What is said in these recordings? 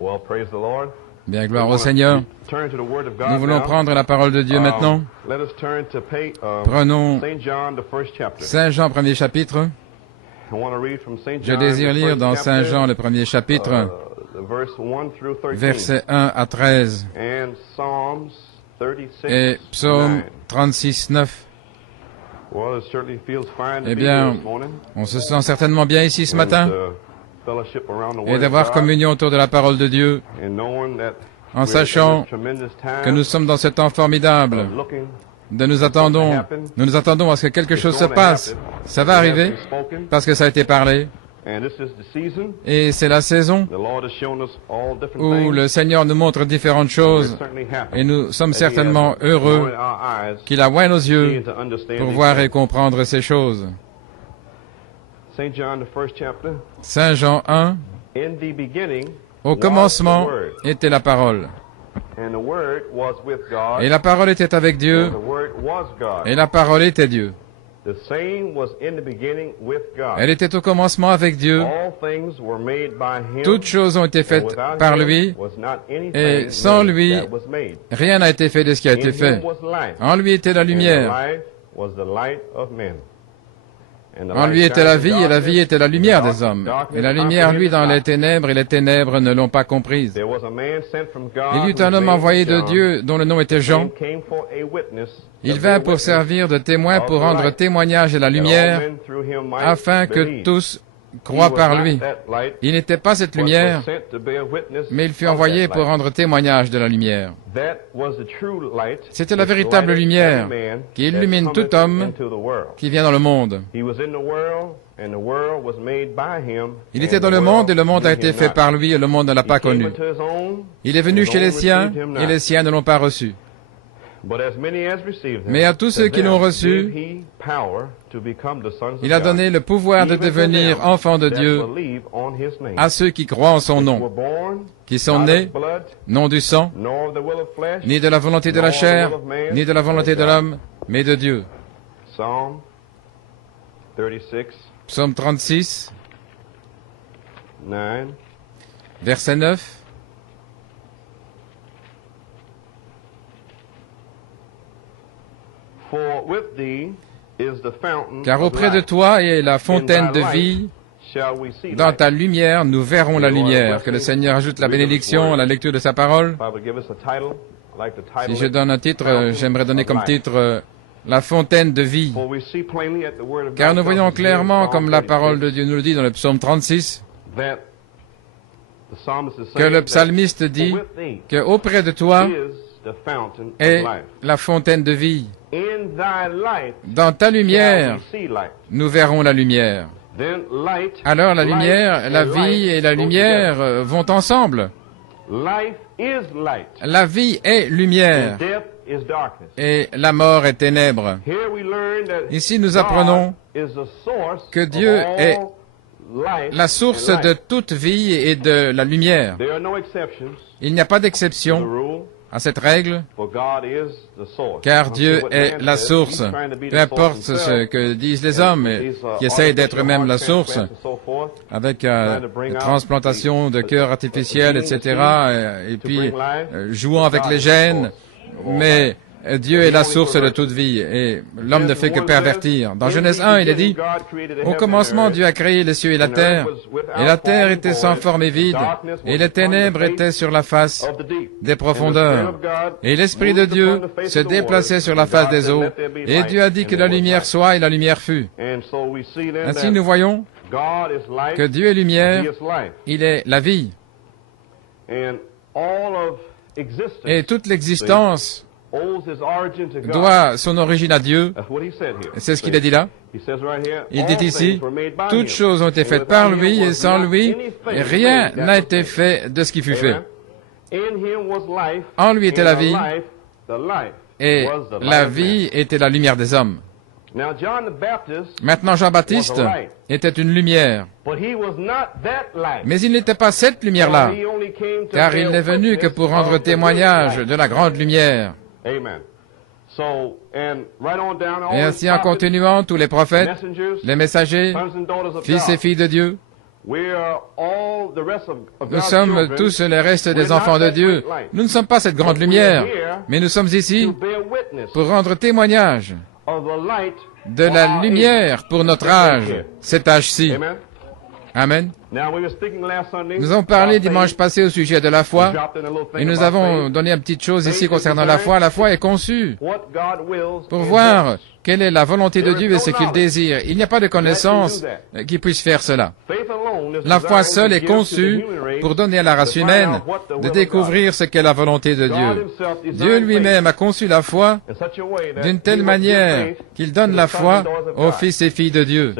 Well, praise the Lord. Bien, gloire au Seigneur. Turn to the Word of God Nous voulons now. prendre la parole de Dieu maintenant. Let us turn to Prenons St. John, the first chapter. Saint Jean, premier chapitre. I want to read from St. Je John, désire the lire first dans Saint chapter, Jean, le premier chapitre, verse 1 through 13, versets 1 à 13, and Psalms 36, et Psaume 9. 36, 9. Well, it certainly feels fine to Eh be here bien, this morning. on se sent certainement bien ici ce And, matin, fellowship around the et Word d'avoir of God, communion autour de la parole de Dieu, and knowing that en we're in sachant this tremendous time que nous sommes dans ce temps formidable. of looking Nous nous attendons à ce que quelque chose se passe. Ça va arriver, parce que ça a été parlé, and this is the season. et c'est la saison The Lord has shown us all different où things. le Seigneur nous montre différentes choses, et nous sommes certainement heureux qu'il a oint nos yeux pour voir et comprendre ces choses. St. John, the first chapter. Saint Jean 1, In the beginning, au was commencement the Word, était la parole, and the Word was with God, et la parole était avec Dieu, and the Word was God. et la parole était Dieu. The same was in the beginning with God. Elle était au commencement avec Dieu. All things were made by Him, Toutes choses ont été and faites without par Him lui. was not anything Et sans made lui, that was made. Rien n'a été fait de ce qui a été In fait. Him was life, En lui était la and the lumière. life was the light of men. And the En light lui était la shined in vie, et la vie darkness, était la lumière and des hommes. darkness Et la lumière, lui, dans les comprehended ténèbres, et les ténèbres ne l'ont pas comprise. There was a man sent from God, Il y eut whose un homme name envoyé was de John. Dieu, dont le nom était Jean. Came for a witness, Il to vint bear pour witness servir de témoin, pour rendre témoignage de la that all lumière, men through him might afin que believe. tous He croient was par not lui. that light, Il n'était pas cette but was lumière, sent to bear witness mais il fut of envoyé that pour light. rendre témoignage de la lumière. That was the true light, C'était la which véritable lighteth lumière every man qui that illumine cometh tout homme into the world. qui vient dans le monde. He was in the world, and the world was made by him, Il and était dans the le monde, world et le monde a knew été him fait not. par lui, et le monde ne l'a He pas came connu. unto his own, Il est venu and chez his les own siens, received him et not. les siens ne l'ont pas reçu. But as many as received him, Mais à tous to ceux qui them l'ont reçu, gave he power to become the sons of il a God, donné le pouvoir de even to devenir them enfants de that Dieu believe on his name, à ceux qui croient en son who were nom, born qui sont not nés, of blood, non du sang, nor of the will of flesh, ni de la volonté de la chair, ni de la volonté de l'homme, mais de Dieu. Psalm 36, Psaume 36, 9. verset 9. For with thee is the fountain Car of auprès de life. toi est la fontaine In de thy vie. light shall we see Dans light. ta lumière, nous verrons la lumière. Que le Seigneur ajoute la bénédiction à la lecture de sa parole. If I would give us a title, I like to title Si je it, donne un titre, j'aimerais donner comme Fountain of titre la fontaine de vie. For we see plainly at the word of Car God nous voyons tells us here in clairement, Psalm comme la 36, parole de Dieu nous le dit dans le psaume 36, that the psalmist is que saying le that psalmiste dit for with thee que auprès de toi is the fountain est of life. la fontaine de vie. In thy light Dans ta lumière, shall we see light. nous verrons la lumière. Then light, Alors la light lumière, la and vie light et la go lumière together. vont ensemble. Life is light. La vie est lumière And death is darkness. et la mort est ténèbres. Here we learn that Ici, nous God apprenons is the source que of Dieu all est life la source and de life. toute vie et de la lumière. There are no exceptions Il n'y a pas to the d'exception rule, à cette règle, for God is the source. car I don't Dieu care what est man la says, source. he's trying to be Peu the importe source ce himself. que disent les And hommes, these, qui essayent d'être artificial eux-mêmes la heart source, transplants and so forth, avec trying to bring out transplantation de the- cœurs the artificiels, gene, the etc., et to puis bring life, jouant but avec God les is the gènes, source of all mais life. Dieu est la source de toute vie, et l'homme ne fait que pervertir. Dans Genèse 1, il est dit, au commencement, Dieu a créé les cieux et la terre était sans forme et vide, et les ténèbres étaient sur la face des profondeurs. Et l'Esprit de Dieu se déplaçait sur la face des eaux, et Dieu a dit que la lumière soit, et la lumière fut. Ainsi, nous voyons que Dieu est lumière, il est la vie, et toute l'existence doit son origine à Dieu. C'est ce qu'il a dit là. Il dit ici, toutes choses ont été faites par lui, et sans lui, rien n'a été fait de ce qui fut fait. En lui était la vie, et la vie était la lumière des hommes. Maintenant, Jean-Baptiste était une lumière, mais il n'était pas cette lumière-là, car il n'est venu que pour rendre témoignage de la grande lumière. Et ainsi, en continuant, tous les prophètes, les messagers, fils et filles de Dieu, Nous sommes tous les restes des enfants de Dieu. Nous ne sommes pas cette grande lumière, mais nous sommes ici pour rendre témoignage de la lumière pour notre âge, cet âge-ci. Amen. Nous avons parlé dimanche passé au sujet de la foi, et nous avons donné une petite chose ici concernant la foi. La foi est conçue pour voir quelle est la volonté de Dieu et ce qu'il désire. Il n'y a pas de connaissance qui puisse faire cela. La foi seule est conçue pour donner à la race humaine de découvrir ce qu'est la volonté de Dieu. Dieu lui-même a conçu la foi d'une telle manière qu'il donne la foi aux fils et filles de Dieu.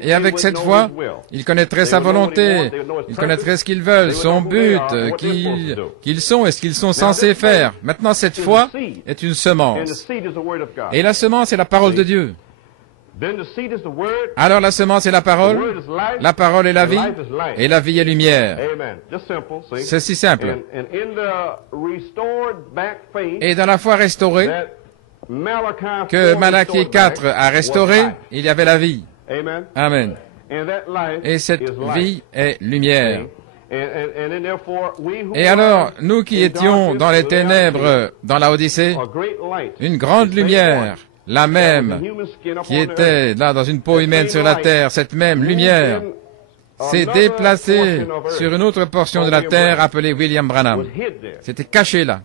Et avec cette foi, il connaîtrait sa volonté, il connaîtrait ce qu'ils veulent, son but, qu'ils sont et ce qu'ils sont censés faire. Maintenant, cette foi est une semence. Et la semence est la parole de Dieu. Alors la semence est la parole est la vie, et la vie est lumière. C'est si simple. Et dans la foi restaurée, que Malachie 4 a restauré, il y avait la vie. Amen. Et cette vie est lumière. Et alors, nous qui étions dans les ténèbres dans la Odyssée, une grande lumière, la même, qui était là dans une peau humaine sur la terre, cette même lumière, s'est déplacée sur une autre portion de la terre appelée William Branham. C'était caché là.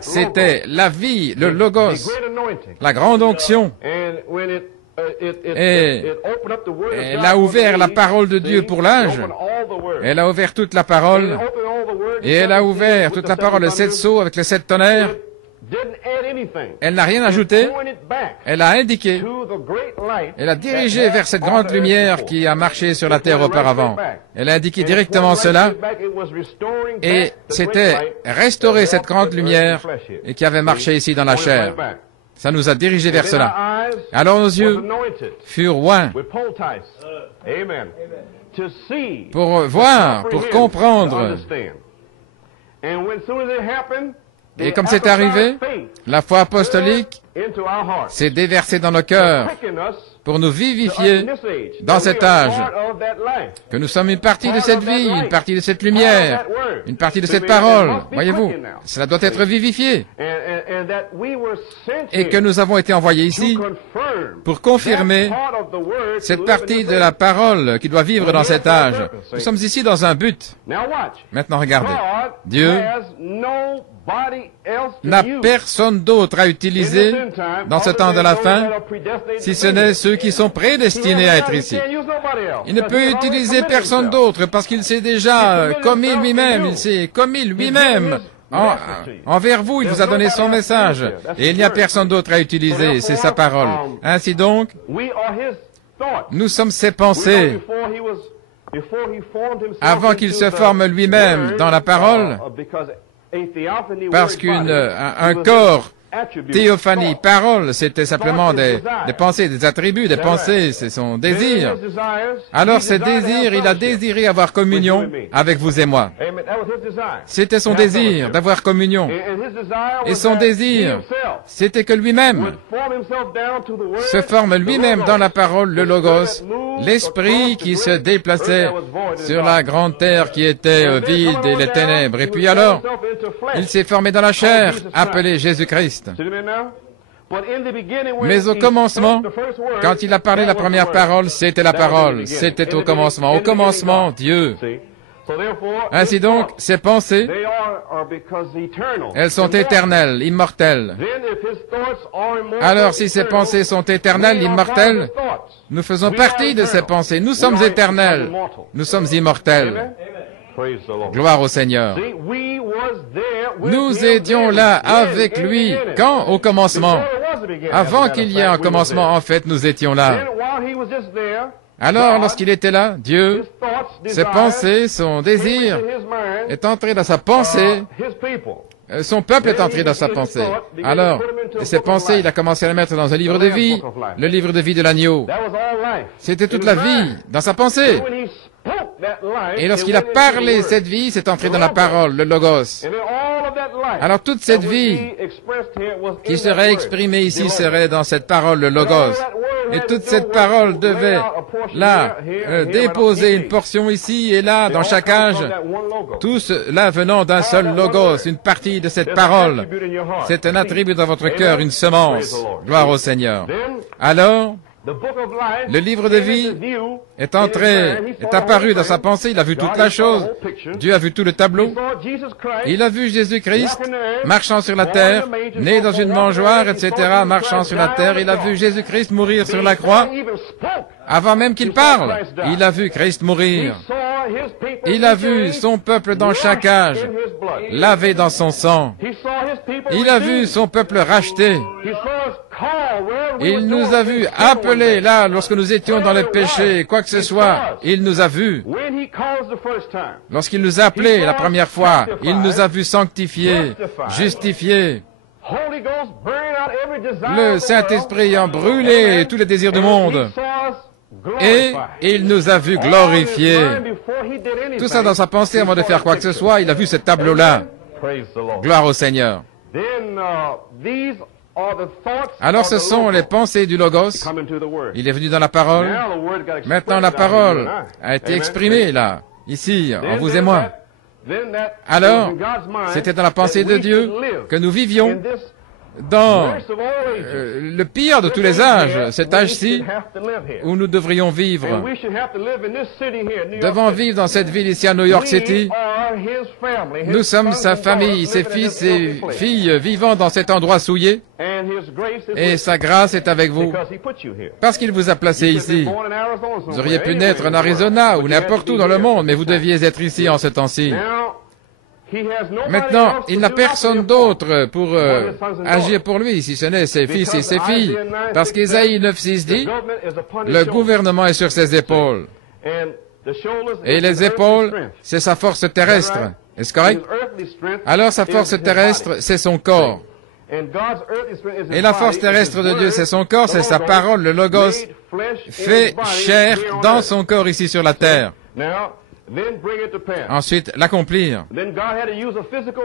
C'était la vie, le logos, la grande onction. Et elle a ouvert la parole de Dieu pour l'âge. Elle a ouvert toute la parole. Et elle a ouvert toute la parole, les 7 sceaux avec les 7 tonnerres. Elle n'a rien ajouté. Elle a indiqué. Elle a dirigé vers cette grande lumière qui a marché sur la terre auparavant. Elle a indiqué directement cela. Et c'était restaurer cette grande lumière et qui avait marché ici dans la chair. Ça nous a dirigés vers cela. Alors nos yeux furent oints pour voir, pour comprendre. Et comme c'est arrivé, la foi apostolique s'est déversée dans nos cœurs pour nous vivifier dans cet âge, que nous sommes une partie de cette vie, une partie de cette lumière, une partie de cette parole. Voyez-vous, cela doit être vivifié. Et que nous avons été envoyés ici pour confirmer cette partie de la parole qui doit vivre dans cet âge. Nous sommes ici dans un but. Maintenant, regardez. Dieu n'a personne d'autre à utiliser dans ce temps de la fin, si ce n'est ceux qui sont prédestinés à être ici. Il ne peut utiliser personne d'autre parce qu'il s'est déjà commis lui-même, il s'est commis lui-même. Envers vous, il vous a donné son message, et il n'y a personne d'autre à utiliser, c'est sa parole. Ainsi donc, nous sommes ses pensées. Avant qu'il se forme lui-même dans la parole, parce qu'un corps, théophanie, parole, c'était simplement des pensées, des attributs, des pensées, c'est son désir. Alors ce désir, il a désiré avoir communion avec vous et moi. C'était son désir d'avoir communion. Et son désir, c'était que lui-même se forme lui-même dans la parole, le logos, l'esprit qui se déplaçait sur la grande terre qui était vide et les ténèbres. Et puis alors, il s'est formé dans la chair, appelé Jésus-Christ. Mais au commencement, quand il a parlé la première parole, c'était la parole, c'était au commencement. Au commencement, Dieu. Ainsi donc, ces pensées, elles sont éternelles, immortelles. Alors, si ces pensées sont éternelles, immortelles, nous faisons partie de ces pensées. Nous sommes éternels, nous sommes immortels. Gloire au Seigneur. Nous étions là avec lui. Quand? Au commencement. Avant qu'il y ait un commencement, en fait, nous étions là. Alors, lorsqu'il était là, Dieu, ses pensées, son désir est entré dans sa pensée. Son peuple est entré dans sa pensée. Alors, ses pensées, il a commencé à les mettre dans un livre de vie, le livre de vie de l'agneau. C'était toute la vie dans sa pensée. Et lorsqu'il a parlé cette vie, c'est entré dans la parole, le logos. Alors toute cette vie qui serait exprimée ici serait dans cette parole, le logos. Et toute cette parole devait, là, déposer une portion ici et là, dans chaque âge. Tout cela venant d'un seul logos, une partie de cette parole. C'est un attribut dans votre cœur, une semence. Gloire au Seigneur. Alors, le livre de vie est apparu dans sa pensée, il a vu toute la chose. Dieu a vu tout le tableau. Il a vu Jésus-Christ marchant sur la terre, né dans une mangeoire, etc., marchant sur la terre. Il a vu Jésus-Christ mourir sur la croix. Avant même qu'il parle, il a vu Christ mourir. Il a vu son peuple dans chaque âge, lavé dans son sang. Il a vu son peuple racheté. Il nous a vus appelés là, lorsque nous étions dans le péché, quoi que ce soit. Il nous a vus. Lorsqu'il nous a appelés la première fois, il nous a vus sanctifiés, justifiés. Le Saint-Esprit ayant brûlé tous les désirs du monde. Et il nous a vus glorifiés. Tout ça dans sa pensée avant de faire quoi que ce soit, il a vu ce tableau-là. Gloire au Seigneur. Alors ce sont les pensées du Logos. Il est venu dans la parole. Maintenant la parole a été exprimée là, ici, en vous et moi. Alors, c'était dans la pensée de Dieu que nous vivions dans le pire de tous les âges, cet âge-ci, où nous devrions vivre. Devons vivre dans cette ville ici à New York City. Nous sommes sa famille, ses fils et filles vivant dans cet endroit souillé. Et sa grâce est avec vous. Parce qu'il vous a placé ici. Vous auriez pu naître en Arizona ou n'importe où dans le monde, mais vous deviez être ici en ce temps-ci. Maintenant, il n'a personne d'autre pour agir pour lui, si ce n'est ses fils et ses filles. Parce qu'Ésaïe 9:6 dit, le gouvernement est sur ses épaules. Et les épaules, c'est sa force terrestre. Est-ce correct? Alors sa force terrestre, c'est son corps. Et la force terrestre de Dieu, c'est son corps, c'est sa parole, le Logos, fait chair dans son corps ici sur la terre. Ensuite, l'accomplir.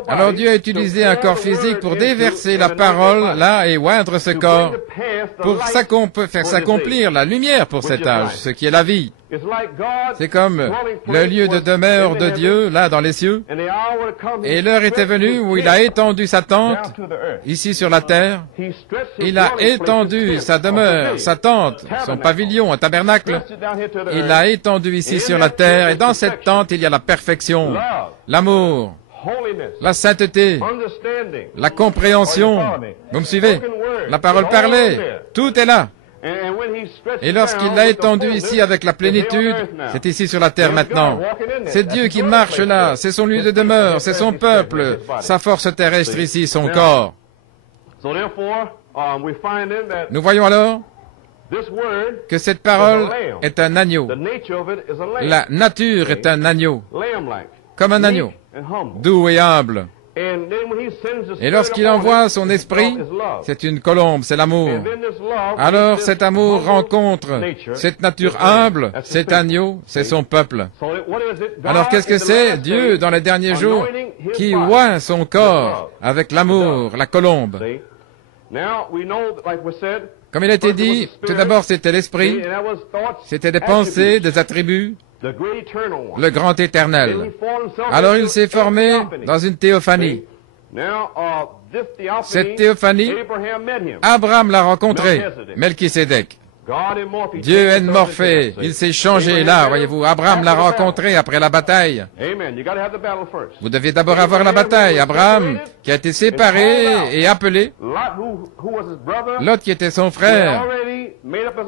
Alors Dieu a utilisé un corps physique pour déverser la parole là et oindre ce corps pour faire s'accomplir la lumière pour cet âge, ce qui est la vie. C'est comme le lieu de demeure de Dieu, là dans les cieux. Et l'heure était venue où il a étendu sa tente, ici sur la terre. Il a étendu sa demeure, sa tente, son pavillon, un tabernacle. Il l'a étendu ici sur la terre. Et dans cette tente, il y a la perfection, l'amour, la sainteté, la compréhension. Vous me suivez? La parole parlée, tout est là. Et lorsqu'il l'a étendu ici avec la plénitude, c'est ici sur la terre maintenant. C'est Dieu qui marche là, c'est son lieu de demeure, c'est son peuple, sa force terrestre ici, son corps. Nous voyons alors que cette parole est un agneau. La nature est un agneau, comme un agneau, doux et humble. Et lorsqu'il envoie son esprit, c'est une colombe, c'est l'amour. Alors cet amour rencontre cette nature humble, cet agneau, c'est son peuple. Alors qu'est-ce que c'est? Dieu, dans les derniers jours, qui oint son corps avec l'amour, la colombe. Comme il a été dit, tout d'abord c'était l'esprit, c'était des pensées, des attributs, le grand éternel. Alors il s'est formé dans une théophanie. Cette théophanie, Abraham l'a rencontré, Melchisédek. Dieu est morphé, il s'est changé là, voyez-vous. Abraham l'a rencontré après la bataille. Vous deviez d'abord avoir la bataille. Abraham, qui a été séparé et appelé, Lot, qui était son frère,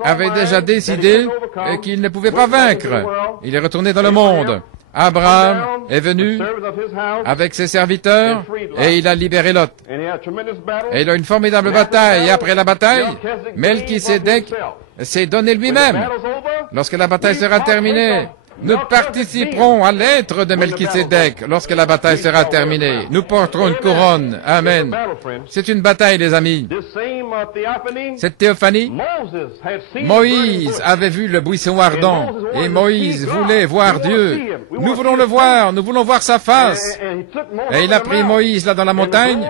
avait déjà décidé qu'il ne pouvait pas vaincre. Il est retourné dans le monde. Abraham est venu avec ses serviteurs et il a libéré Lot. Et il a une formidable bataille. Et après la bataille, Melchisédek s'est donné lui-même. Lorsque la bataille sera terminée, Nous participerons à l'être de Melchisédek lorsque la bataille sera terminée. Nous porterons une couronne. Amen. C'est une bataille, les amis. Cette théophanie, Moïse avait vu le buisson ardent et Moïse voulait voir Dieu. Nous voulons le voir, nous voulons voir sa face. Et il a pris Moïse là dans la montagne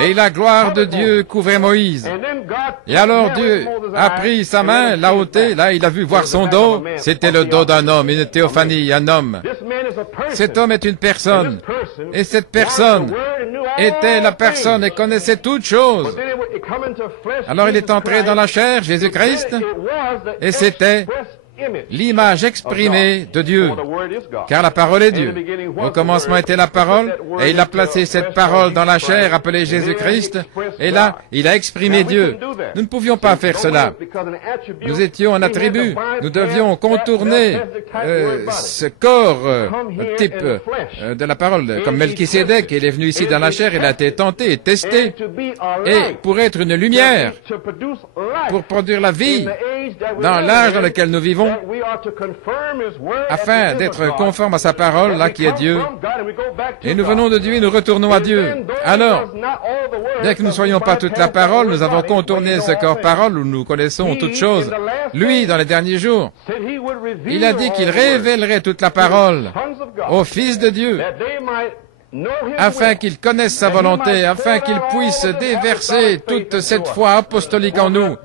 et la gloire de Dieu couvrait Moïse. Et alors Dieu a pris sa main, l'a ôté, là il a vu voir son dos. C'était le dos d'un homme, une théophanie, un homme. Cet homme est une personne. Et cette personne était la personne et connaissait toutes choses. Alors il est entré dans la chair, Jésus-Christ, et c'était l'image exprimée de Dieu, car la parole est Dieu. Au commencement était la parole, et il a placé cette parole dans la chair appelée Jésus-Christ, et là, il a exprimé Dieu. Nous ne pouvions pas faire cela. Nous étions un attribut. Nous devions contourner ce corps type de la parole. Comme Melchisédek, il est venu ici dans la chair, il a été tenté et testé, et pour être une lumière, pour produire la vie dans l'âge dans lequel nous vivons, afin d'être conforme à sa parole, là qui est Dieu. Et nous venons de Dieu et nous retournons à Dieu. Alors, bien que nous ne soyons pas toute la parole, nous avons contourné ce corps parole où nous connaissons toutes choses. Lui, dans les derniers jours, il a dit qu'il révélerait toute la parole au Fils de Dieu, afin qu'il connaisse sa volonté, afin qu'il puisse déverser toute cette foi apostolique en nous.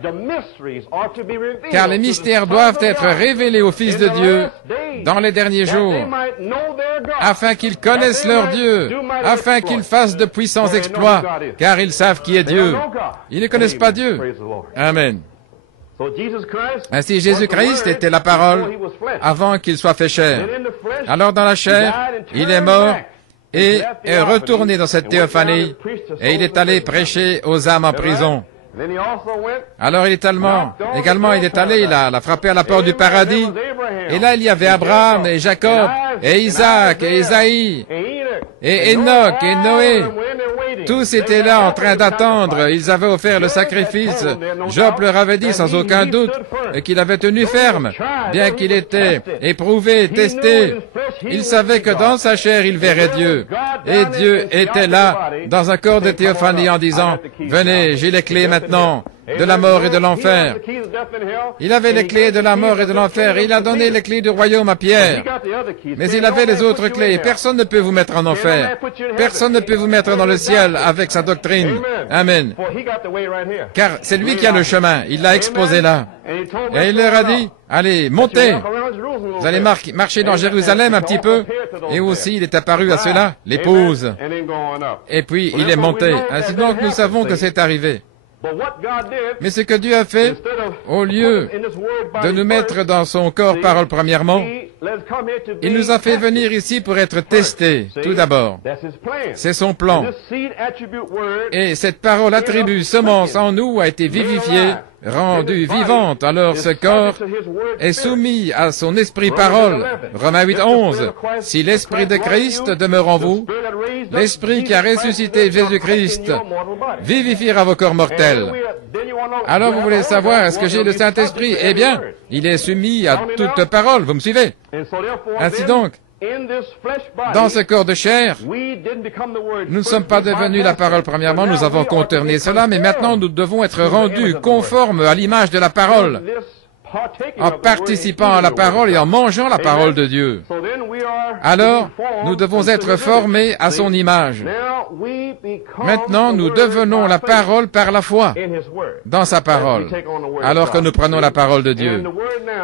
Car les mystères doivent être révélés au Fils de Dieu dans les derniers jours, afin qu'ils connaissent leur Dieu, afin qu'ils fassent de puissants exploits, car ils savent qui est Dieu. Ils ne connaissent pas Dieu. Amen. Ainsi, Jésus-Christ était la parole avant qu'il soit fait chair. Alors, dans la chair, il est mort et est retourné dans cette théophanie, et il est allé prêcher aux âmes en prison. Alors il est également il est allé, il a frappé à la porte du paradis, et là il y avait Abraham et Jacob, et Isaac et Isaïe, et Enoch et Noé. Tous étaient là en train d'attendre, ils avaient offert le sacrifice. Job leur avait dit sans aucun doute qu'il avait tenu ferme, bien qu'il était éprouvé, testé. Il savait que dans sa chair il verrait Dieu. Et Dieu était là, dans un corps de théophanie en disant, « Venez, j'ai les clés maintenant de la mort et de l'enfer. » Il avait les clés de la mort et de l'enfer, et il a donné les clés du royaume à Pierre. Mais il avait les autres clés. Personne ne peut vous mettre en enfer. Personne ne peut vous mettre dans le ciel avec sa doctrine. Amen. Car c'est lui qui a le chemin. Il l'a exposé là. Et il leur a dit, allez, montez. Vous allez marcher dans Jérusalem un petit peu. Et aussi, il est apparu à ceux-là, l'épouse. Et puis, il est monté. Ainsi donc, nous savons que c'est arrivé. Mais ce que Dieu a fait, au lieu de nous mettre dans son corps parole premièrement, il nous a fait venir ici pour être testés, tout d'abord. C'est son plan. Et cette parole attribut semence en nous a été vivifiée, rendue vivante. Alors ce corps est soumis à son esprit parole. Romains 8:11. Si l'esprit de Christ demeure en vous, l'esprit qui a ressuscité Jésus-Christ vivifiera vos corps mortels. Alors vous voulez savoir, est-ce que j'ai le Saint-Esprit? Eh bien, il est soumis à toute parole, vous me suivez? Ainsi donc, dans ce corps de chair, nous ne sommes pas devenus la parole premièrement, nous avons contourné cela, mais maintenant nous devons être rendus conformes à l'image de la parole, en participant à la parole et en mangeant la parole de Dieu. Alors, nous devons être formés à son image. Maintenant, nous devenons la parole par la foi dans sa parole, alors que nous prenons la parole de Dieu.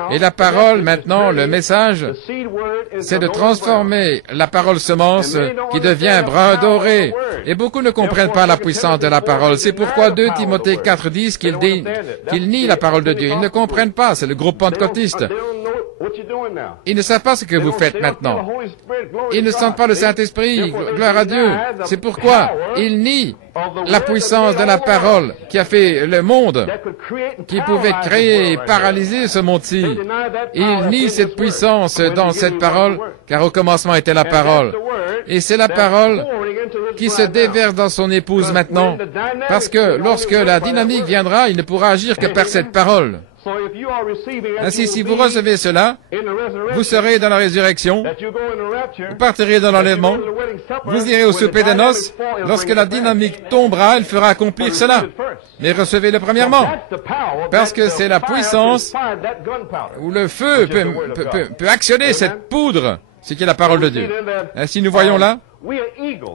Et la parole, maintenant, le message, c'est de transformer la parole semence qui devient brun doré. Et beaucoup ne comprennent pas la puissance de la parole. C'est pourquoi 2 Timothée 4 disent qu'ils nient la parole de Dieu. Ils ne comprennent pas. C'est le groupe pentecôtiste. Ils ne savent pas ce que vous faites maintenant. Ils ne sentent pas le Saint-Esprit. Gloire à Dieu. C'est pourquoi ils nient la puissance de la parole qui a fait le monde, qui pouvait créer et paralyser ce monde-ci. Ils nient cette puissance dans cette parole, car au commencement était la parole. Et c'est la parole qui se déverse dans son épouse maintenant, parce que lorsque la dynamique viendra, il ne pourra agir que par cette parole. Ainsi, si vous recevez cela, vous serez dans la résurrection, vous partirez dans l'enlèvement, vous irez au souper des noces. Lorsque la dynamique tombera, elle fera accomplir cela. Mais recevez-le premièrement, parce que c'est la puissance où le feu peut actionner cette poudre, ce qui est la parole de Dieu. Ainsi, nous voyons là,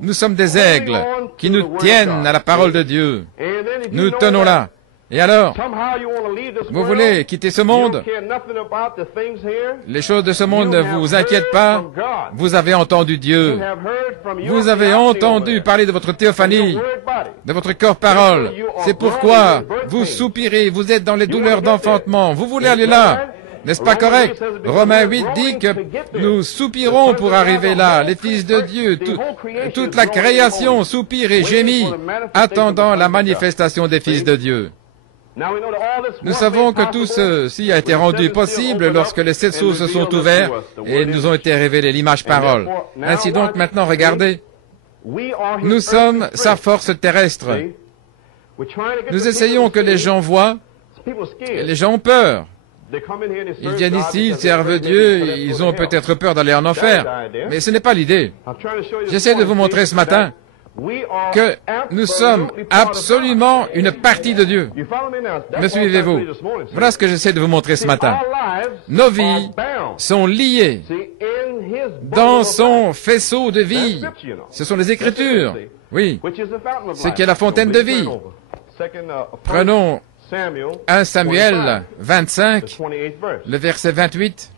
nous sommes des aigles qui nous tiennent à la parole de Dieu. Nous tenons là. Et alors, vous voulez quitter ce monde? Les choses de ce monde ne vous inquiètent pas. Vous avez entendu Dieu. Vous avez entendu parler de votre théophanie, de votre corps-parole. C'est pourquoi vous soupirez, vous êtes dans les douleurs d'enfantement. Vous voulez aller là. N'est-ce pas correct? Romains 8 dit que nous soupirons pour arriver là. Les fils de Dieu, toute la création soupire et gémit, attendant la manifestation des fils de Dieu. Nous savons que tout ceci a été rendu possible lorsque les 7 sceaux se sont ouverts et nous ont été révélés l'image parole. Ainsi donc, maintenant, regardez. Nous sommes sa force terrestre. Nous essayons que les gens voient, et les gens ont peur. Ils viennent ici, ils servent Dieu, ils ont peut-être peur d'aller en enfer. Mais ce n'est pas l'idée. J'essaie de vous montrer ce matin que nous sommes absolument une partie de Dieu. Me suivez-vous? Voilà ce que j'essaie de vous montrer ce matin. Nos vies sont liées dans son faisceau de vie. Ce sont les Écritures. Oui. Ce qui est la fontaine de vie. Prenons 1 Samuel 25, le verset 28.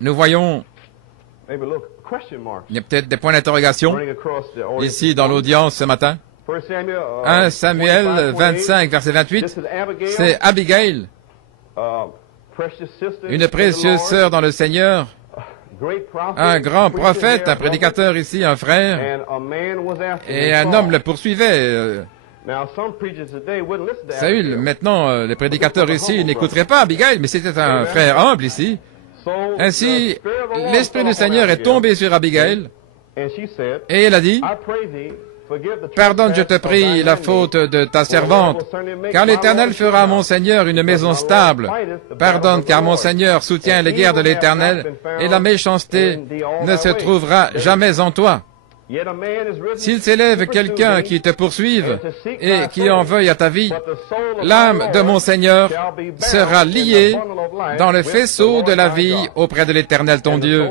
Nous voyons, il y a peut-être des points d'interrogation ici dans l'audience ce matin. 1 Samuel 25, verset 28, c'est Abigail, une précieuse sœur dans le Seigneur, un grand prophète, un prédicateur ici, un frère, et un homme le poursuivait. Saül, maintenant, les prédicateurs ici n'écouteraient pas Abigail, mais c'était un frère humble ici. Ainsi, l'Esprit du Seigneur est tombé sur Abigail, et elle a dit, « Pardonne, je te prie, la faute de ta servante, car l'Éternel fera à mon Seigneur une maison stable. Pardonne, car mon Seigneur soutient les guerres de l'Éternel, et la méchanceté ne se trouvera jamais en toi. S'il s'élève quelqu'un qui te poursuive et qui en veuille à ta vie, l'âme de mon Seigneur sera liée dans le faisceau de la vie auprès de l'Éternel ton Dieu,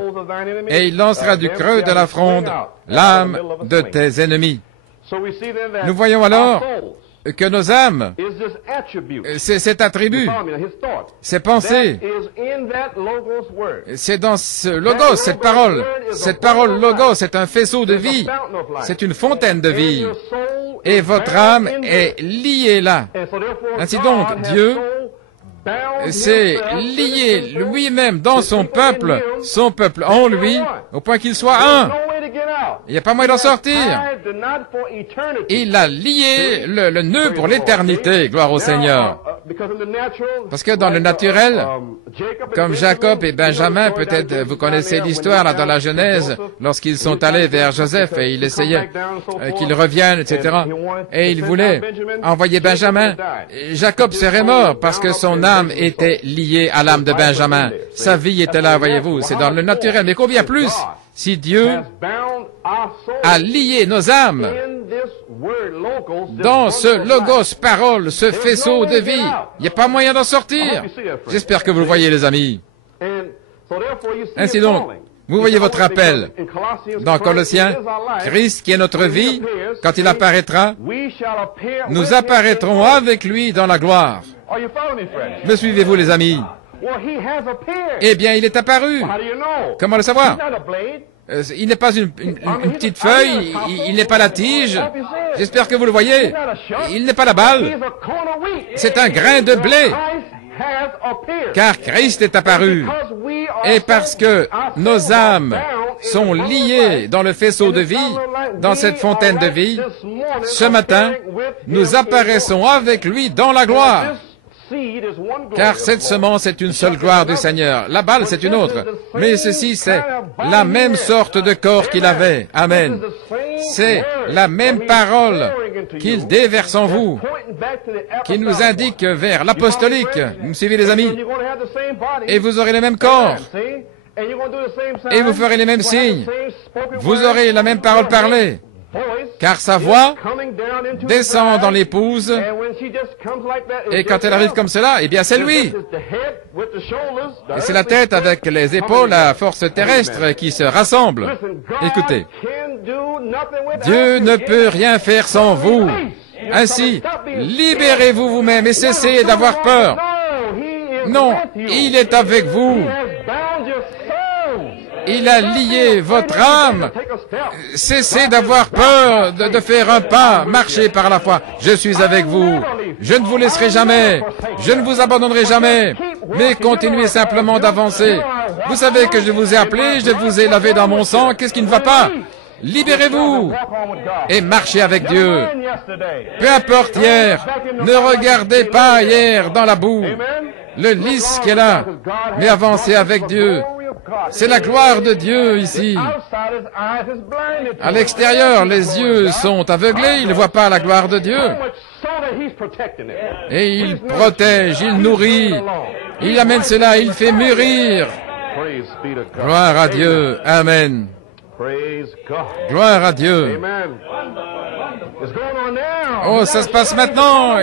et il lancera du creux de la fronde l'âme de tes ennemis. » Nous voyons alors que nos âmes, c'est cet attribut, ces pensées, c'est dans ce logos, cette parole logos, c'est un faisceau de vie, c'est une fontaine de vie, et votre âme est liée là. Ainsi donc, Dieu s'est lié lui-même dans son peuple en lui, au point qu'il soit un. Il n'y a pas moyen d'en sortir. Il a lié le nœud pour l'éternité, gloire au Seigneur. Parce que dans le naturel, comme Jacob et Benjamin, peut-être vous connaissez l'histoire là dans la Genèse, lorsqu'ils sont allés vers Joseph et il essayait qu'il revienne, etc. Et il voulait envoyer Benjamin. Jacob serait mort parce que son âme était liée à l'âme de Benjamin. Sa vie était là, voyez-vous, c'est dans le naturel. Mais combien plus si Dieu a lié nos âmes dans ce logos parole, ce faisceau de vie. Il n'y a pas moyen d'en sortir. J'espère que vous le voyez, les amis. Ainsi donc, vous voyez votre appel dans Colossiens, Christ qui est notre vie, quand il apparaîtra, nous apparaîtrons avec lui dans la gloire. Me suivez-vous, les amis? Eh bien, il est apparu. Comment le savoir? Il n'est pas une petite feuille, il n'est pas la tige. J'espère que vous le voyez. Il n'est pas la balle. C'est un grain de blé. Car Christ est apparu. Et parce que nos âmes sont liées dans le faisceau de vie, dans cette fontaine de vie, ce matin, nous apparaissons avec lui dans la gloire. Car cette semence est une seule gloire du Seigneur. La balle, c'est une autre. Mais ceci, c'est la même sorte de corps qu'il avait. Amen. C'est la même parole qu'il déverse en vous qui nous indique vers l'apostolique. Vous me suivez, les amis? Et vous aurez le même corps. Et vous ferez les mêmes signes. Vous aurez la même parole parlée. Car sa voix descend dans l'épouse, et quand elle arrive comme cela, eh bien c'est lui. Et c'est la tête avec les épaules, la force terrestre qui se rassemble. Écoutez, Dieu ne peut rien faire sans vous. Ainsi, libérez-vous vous-même et cessez d'avoir peur. Non, il est avec vous. Il a lié votre âme. Cessez d'avoir peur de faire un pas, marchez par la foi. Je suis avec vous. Je ne vous laisserai jamais. Je ne vous abandonnerai jamais. Mais continuez simplement d'avancer. Vous savez que je vous ai appelé, je vous ai lavé dans mon sang. Qu'est-ce qui ne va pas? Libérez-vous et marchez avec Dieu. Peu importe hier, ne regardez pas hier dans la boue, le lys qui est là, mais avancez avec Dieu. C'est la gloire de Dieu ici. À l'extérieur, les yeux sont aveuglés, ils ne voient pas la gloire de Dieu. Et il protège, il nourrit, il amène cela, il fait mûrir. Gloire à Dieu. Amen. Gloire à Dieu. Oh, ça se passe maintenant.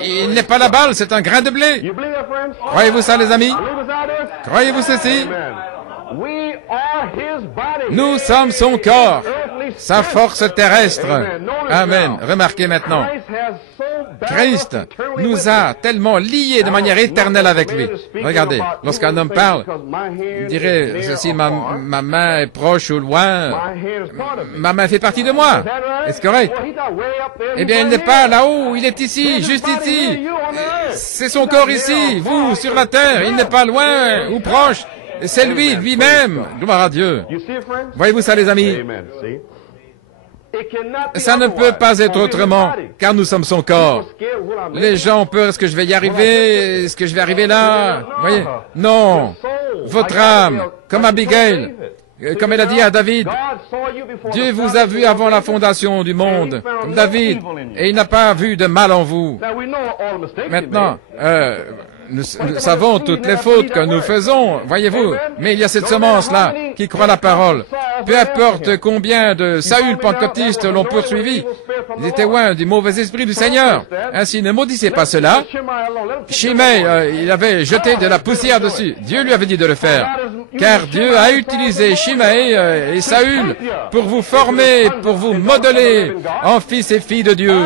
Il n'est pas la balle, c'est un grain de blé. Croyez-vous ça, les amis? Croyez-vous ceci? Nous sommes son corps, sa force terrestre. Amen. Remarquez maintenant, Christ nous a tellement liés de manière éternelle avec lui. Regardez, lorsqu'un homme parle, il dirait ceci, ma main est proche ou loin, ma main fait partie de moi. Est-ce correct? Eh bien, il n'est pas là-haut, il est ici, juste ici. C'est son corps ici, vous, sur la terre, il n'est pas loin ou proche. C'est lui, lui-même. Gloire à Dieu. Voyez-vous ça, les amis? Ça ne peut pas être autrement, car nous sommes son corps. Les gens ont peur, est-ce que je vais y arriver? Est-ce que je vais arriver là? Voyez? Non. Votre âme, comme Abigail, comme elle a dit à David, Dieu vous a vu avant la fondation du monde, comme David, et il n'a pas vu de mal en vous. Maintenant, nous savons toutes les fautes que nous faisons, voyez-vous, mais il y a cette semence-là qui croit la parole. Peu importe combien de Saül pentecôtistes l'ont poursuivi, ils étaient loin du mauvais esprit du Seigneur. Ainsi, ne maudissez pas cela. Shimei, il avait jeté de la poussière dessus. Dieu lui avait dit de le faire. Car Dieu a utilisé Shimei et Saül pour vous former, pour vous modeler en fils et filles de Dieu.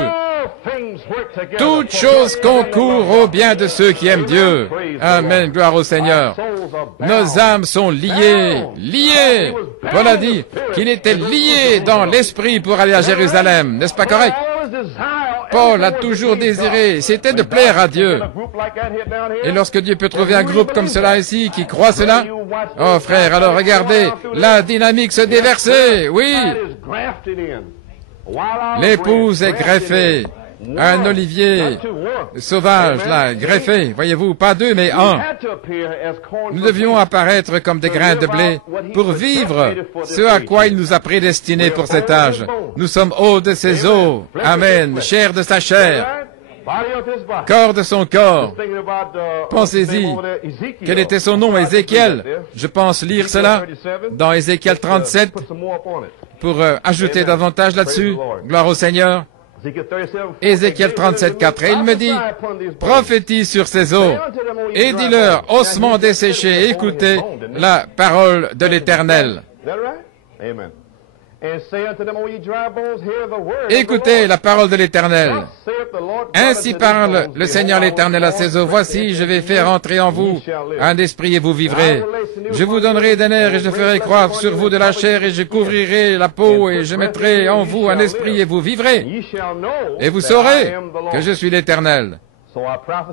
Toutes choses concourent au bien de ceux qui aiment Dieu. Amen, gloire au Seigneur. Nos âmes sont liées, liées. Paul a dit qu'il était lié dans l'esprit pour aller à Jérusalem. N'est-ce pas correct? Paul a toujours désiré, c'était de plaire à Dieu. Et lorsque Dieu peut trouver un groupe comme cela ici, qui croit cela, oh frère, alors regardez, la dynamique se déverser, oui. L'épouse est greffée. Un olivier sauvage, là, greffé, voyez-vous, pas deux, mais un. Nous devions apparaître comme des grains de blé pour vivre ce à quoi il nous a prédestinés pour cet âge. Nous sommes os de ses os, amen, chair de sa chair, corps de son corps. Pensez-y, quel était son nom, Ézéchiel? Je pense lire cela dans Ézéchiel 37 pour ajouter davantage là-dessus. Gloire au Seigneur. Ézéchiel 37, 4. Et il me dit, prophétise sur ces eaux, et dis-leur, ossements desséchés, écoutez la parole de l'Éternel. Écoutez la parole de l'Éternel. Ainsi parle le Seigneur l'Éternel à ses eaux. Voici, je vais faire entrer en vous un esprit et vous vivrez. Je vous donnerai des nerfs et je ferai croître sur vous de la chair et je couvrirai la peau et je mettrai en vous un esprit et vous vivrez. Et vous saurez que je suis l'Éternel.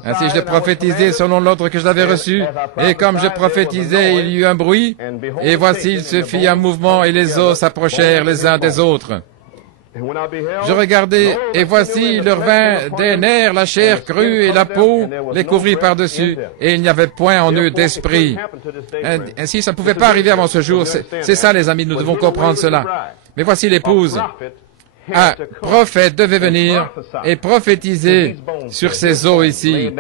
Ainsi je prophétisais selon l'ordre que je l'avais reçu, et comme je prophétisais, il y eut un bruit, et voici il se fit un mouvement, et les os s'approchèrent les uns des autres. Je regardai, et voici il leur vint des nerfs, la chair crue, et la peau les couvrit par-dessus, et il n'y avait point en eux d'esprit. Ainsi ça ne pouvait pas arriver avant ce jour. C'est ça les amis, nous devons comprendre cela. Mais voici l'épouse. un prophète devait venir et prophétiser sur ces eaux ici.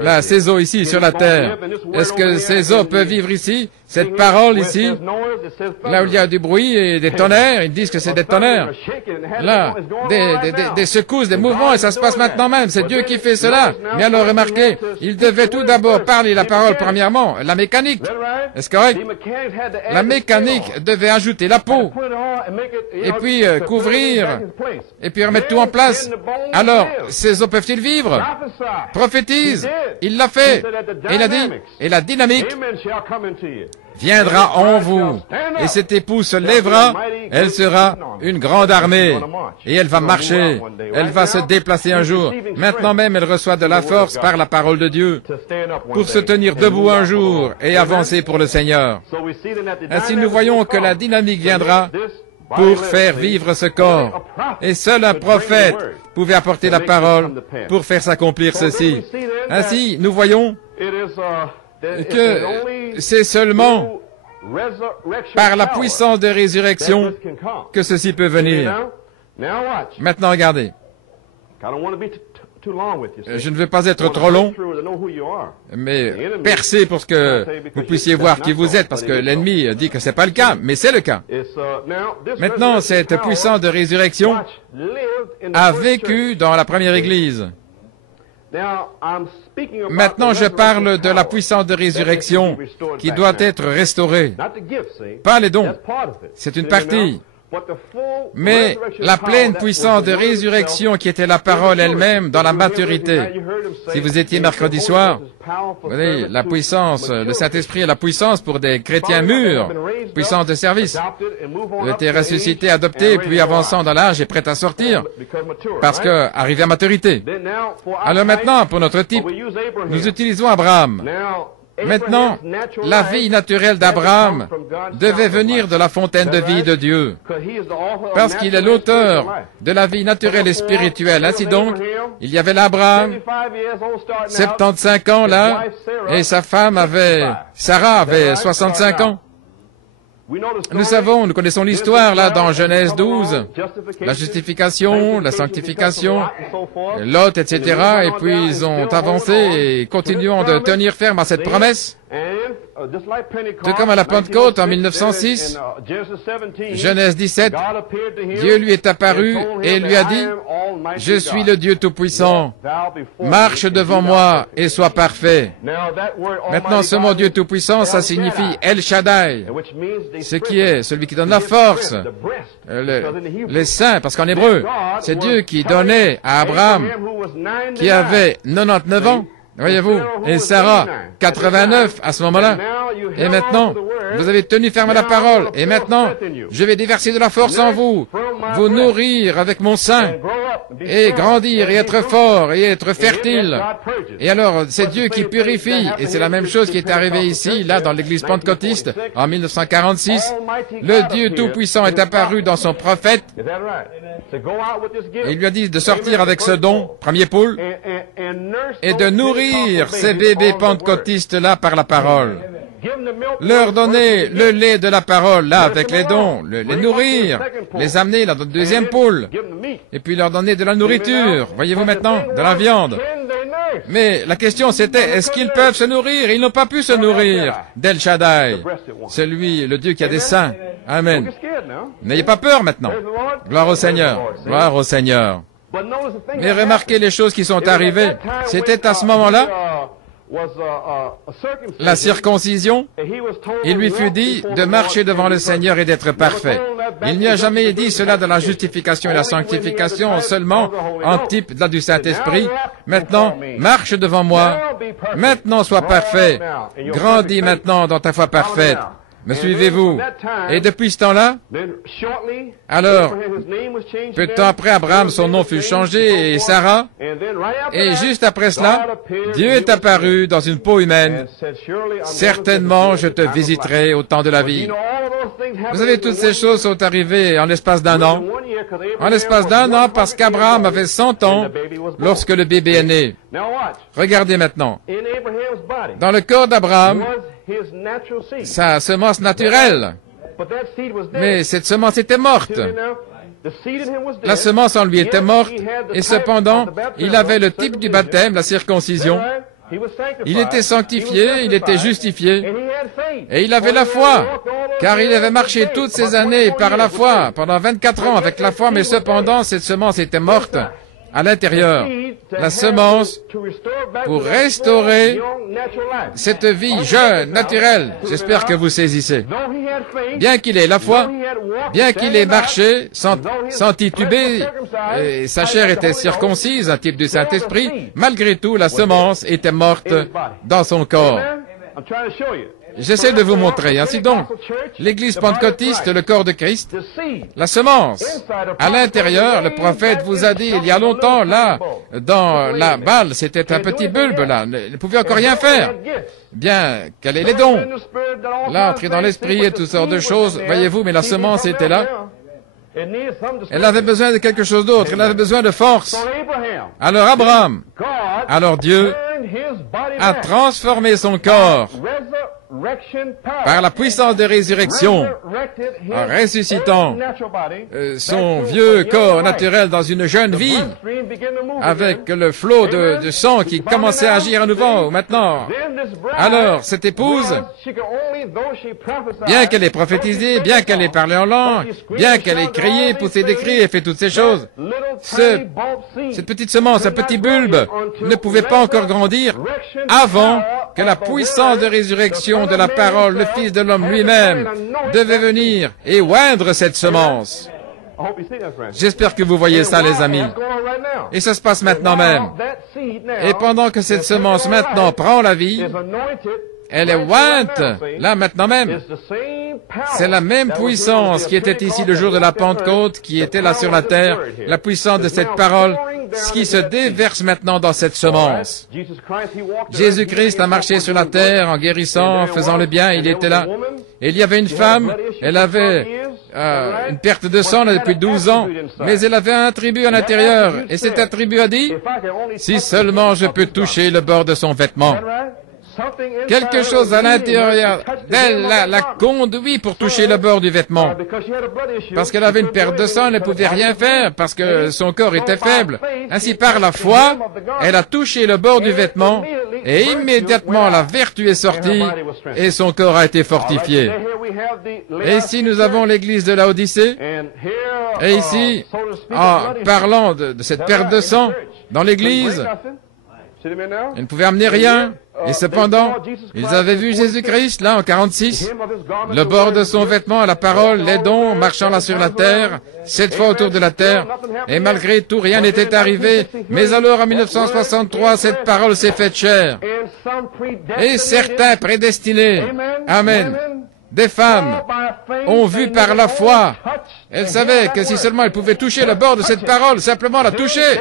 Là, ces eaux ici, sur la terre. Est-ce que ces eaux peuvent vivre ici? Cette parole ici? Là où il y a du bruit et des tonnerres, ils disent que c'est des tonnerres. Là, des secousses, des mouvements, et ça se passe maintenant même. C'est Dieu qui fait cela. Mais alors, remarquez, il devait tout d'abord parler la parole premièrement. La mécanique. Est-ce correct? La mécanique devait ajouter la peau. Et puis couvrir, et puis remettre tout en place. Alors, ces eaux peuvent-ils vivre? Prophétise. Il l'a fait. Et il a dit, et la dynamique viendra en vous. Et cette épouse se lèvera, elle sera une grande armée. Et elle va marcher, elle va se déplacer un jour. Maintenant même, elle reçoit de la force par la parole de Dieu pour se tenir debout un jour et avancer pour le Seigneur. Ainsi, nous voyons que la dynamique viendra pour faire vivre ce corps. Et seul un prophète pouvait apporter la parole pour faire s'accomplir ceci. Ainsi, nous voyons que c'est seulement par la puissance de résurrection que ceci peut venir. Maintenant, regardez. Je ne veux pas être trop long, mais percer pour que vous puissiez voir qui vous êtes, parce que l'ennemi dit que c'est pas le cas, mais c'est le cas. Maintenant, cette puissance de résurrection a vécu dans la première Église. Maintenant, je parle de la puissance de résurrection qui doit être restaurée. Pas les dons. C'est une partie. Mais la pleine puissance de résurrection qui était la parole elle-même dans la maturité. Si vous étiez mercredi soir, vous voyez, la puissance, le Saint-Esprit est la puissance pour des chrétiens mûrs, puissance de service. Il était ressuscité, adopté, puis avançant dans l'âge et prêt à sortir, parce que arrivé à maturité. Alors maintenant, pour notre type, nous utilisons Abraham. Maintenant, la vie naturelle d'Abraham devait venir de la fontaine de vie de Dieu, parce qu'il est l'auteur de la vie naturelle et spirituelle. Ainsi donc, il y avait l'Abraham, 75 ans là, et sa femme Sarah avait 65 ans. Nous connaissons l'histoire là dans Genèse 12, la justification, la sanctification, Lot, etc. Et puis ils ont avancé et continuons de tenir ferme à cette promesse. Tout comme à la Pentecôte en 1906, Genèse 17, Dieu lui est apparu et lui a dit, « Je suis le Dieu Tout-Puissant, marche devant moi et sois parfait. » Maintenant, ce mot Dieu Tout-Puissant, ça signifie El Shaddai, ce qui est celui qui donne la force, les saints, parce qu'en hébreu, c'est Dieu qui donnait à Abraham, qui avait 99 ans, voyez-vous, et Sarah, 89 à ce moment-là. Et maintenant, vous avez tenu ferme à la parole. Et maintenant, je vais déverser de la force en vous, vous nourrir avec mon sein, et grandir, et être fort, et être fertile. Et alors, c'est Dieu qui purifie. Et c'est la même chose qui est arrivée ici, là, dans l'église pentecôtiste, en 1946. Le Dieu Tout-Puissant est apparu dans son prophète. Et il lui a dit de sortir avec ce don, premier poule, et de nourrir ces bébés pentecôtistes-là par la parole. Leur donner le lait de la parole, là, avec les dons, les nourrir, les amener dans la deuxième poule, et puis leur donner de la nourriture, voyez-vous maintenant, de la viande. Mais la question c'était, est-ce qu'ils peuvent se nourrir? Ils n'ont pas pu se nourrir d'El Shaddai, celui, le Dieu qui a des seins. Amen. N'ayez pas peur maintenant. Gloire au Seigneur. Gloire au Seigneur. Mais remarquez les choses qui sont arrivées. C'était à ce moment-là, la circoncision, il lui fut dit de marcher devant le Seigneur et d'être parfait. Il n'y a jamais dit cela dans la justification et la sanctification, seulement en type là du Saint-Esprit. Maintenant, marche devant moi. Maintenant, sois parfait. Grandis maintenant dans ta foi parfaite. Me suivez-vous? Et depuis ce temps-là, alors, peu de temps après, Abraham, son nom fut changé, et Sarah, et juste après cela, Dieu est apparu dans une peau humaine. Certainement, je te visiterai au temps de la vie. Vous savez, toutes ces choses sont arrivées en l'espace d'un an. En l'espace d'un an, parce qu'Abraham avait 100 ans lorsque le bébé est né. Regardez maintenant. Dans le corps d'Abraham, sa semence naturelle. Mais cette semence était morte. La semence en lui était morte, et cependant, il avait le type du baptême, la circoncision. Il était sanctifié, il était justifié, et il avait la foi, car il avait marché toutes ces années par la foi, pendant 24 ans avec la foi, mais cependant, cette semence était morte à l'intérieur. La semence pour restaurer cette vie jeune, naturelle. J'espère que vous saisissez. Bien qu'il ait la foi, bien qu'il ait marché sans tituber, et sa chair était circoncise, un type du Saint-Esprit, malgré tout, la semence était morte dans son corps. J'essaie de vous montrer. Ainsi donc, l'Église pentecôtiste, le corps de Christ, la semence. À l'intérieur, le prophète vous a dit, il y a longtemps, là, dans la balle, c'était un petit bulbe, là, ne pouvait encore rien faire. Bien, quels sont les dons? Là, entrer dans l'esprit et toutes sortes de choses, voyez-vous, mais la semence était là. Elle avait besoin de quelque chose d'autre, elle avait besoin de force. Alors Abraham, alors Dieu a transformé son corps par la puissance de résurrection, en ressuscitant son vieux corps naturel dans une jeune vie, avec le flot de sang qui commençait à agir à nouveau maintenant. Alors, cette épouse, bien qu'elle ait prophétisé, bien qu'elle ait parlé en langue, bien qu'elle ait crié, poussé des cris et fait toutes ces choses, cette petite semence, ce petit bulbe, ne pouvait pas encore grandir avant que la puissance de résurrection de la parole, le Fils de l'homme lui-même, devait venir et oindre cette semence. J'espère que vous voyez ça, les amis. Et ça se passe maintenant même. Et pendant que cette semence maintenant prend la vie, elle est ointe, là maintenant même. C'est la même puissance qui était ici le jour de la Pentecôte, qui était là sur la terre, la puissance de cette parole, ce qui se déverse maintenant dans cette semence. Jésus-Christ a marché sur la terre en guérissant, en faisant le bien, il était là. Et il y avait une femme, elle avait une perte de sang depuis 12 ans, mais elle avait un tribut à l'intérieur, et cet attribut a dit, si seulement je peux toucher le bord de son vêtement. Quelque chose à l'intérieur d'elle la conduit pour toucher le bord du vêtement. Parce qu'elle avait une perte de sang, elle ne pouvait rien faire, parce que son corps était faible. Ainsi, par la foi, elle a touché le bord du vêtement, et immédiatement la vertu est sortie, et son corps a été fortifié. Et ici, nous avons l'église de Laodicée, et ici, en parlant de cette perte de sang, dans l'église, ils ne pouvaient amener rien. Et cependant, ils avaient vu Jésus-Christ, là, en 46, le bord de son vêtement, la parole, les dons, marchant là sur la terre, 7 fois autour de la terre, et malgré tout, rien n'était arrivé. Mais alors, en 1963, cette parole s'est faite chair. Et certains prédestinés, amen, des femmes ont vu par la foi. Elles savaient que si seulement elles pouvaient toucher le bord de cette parole, simplement la toucher.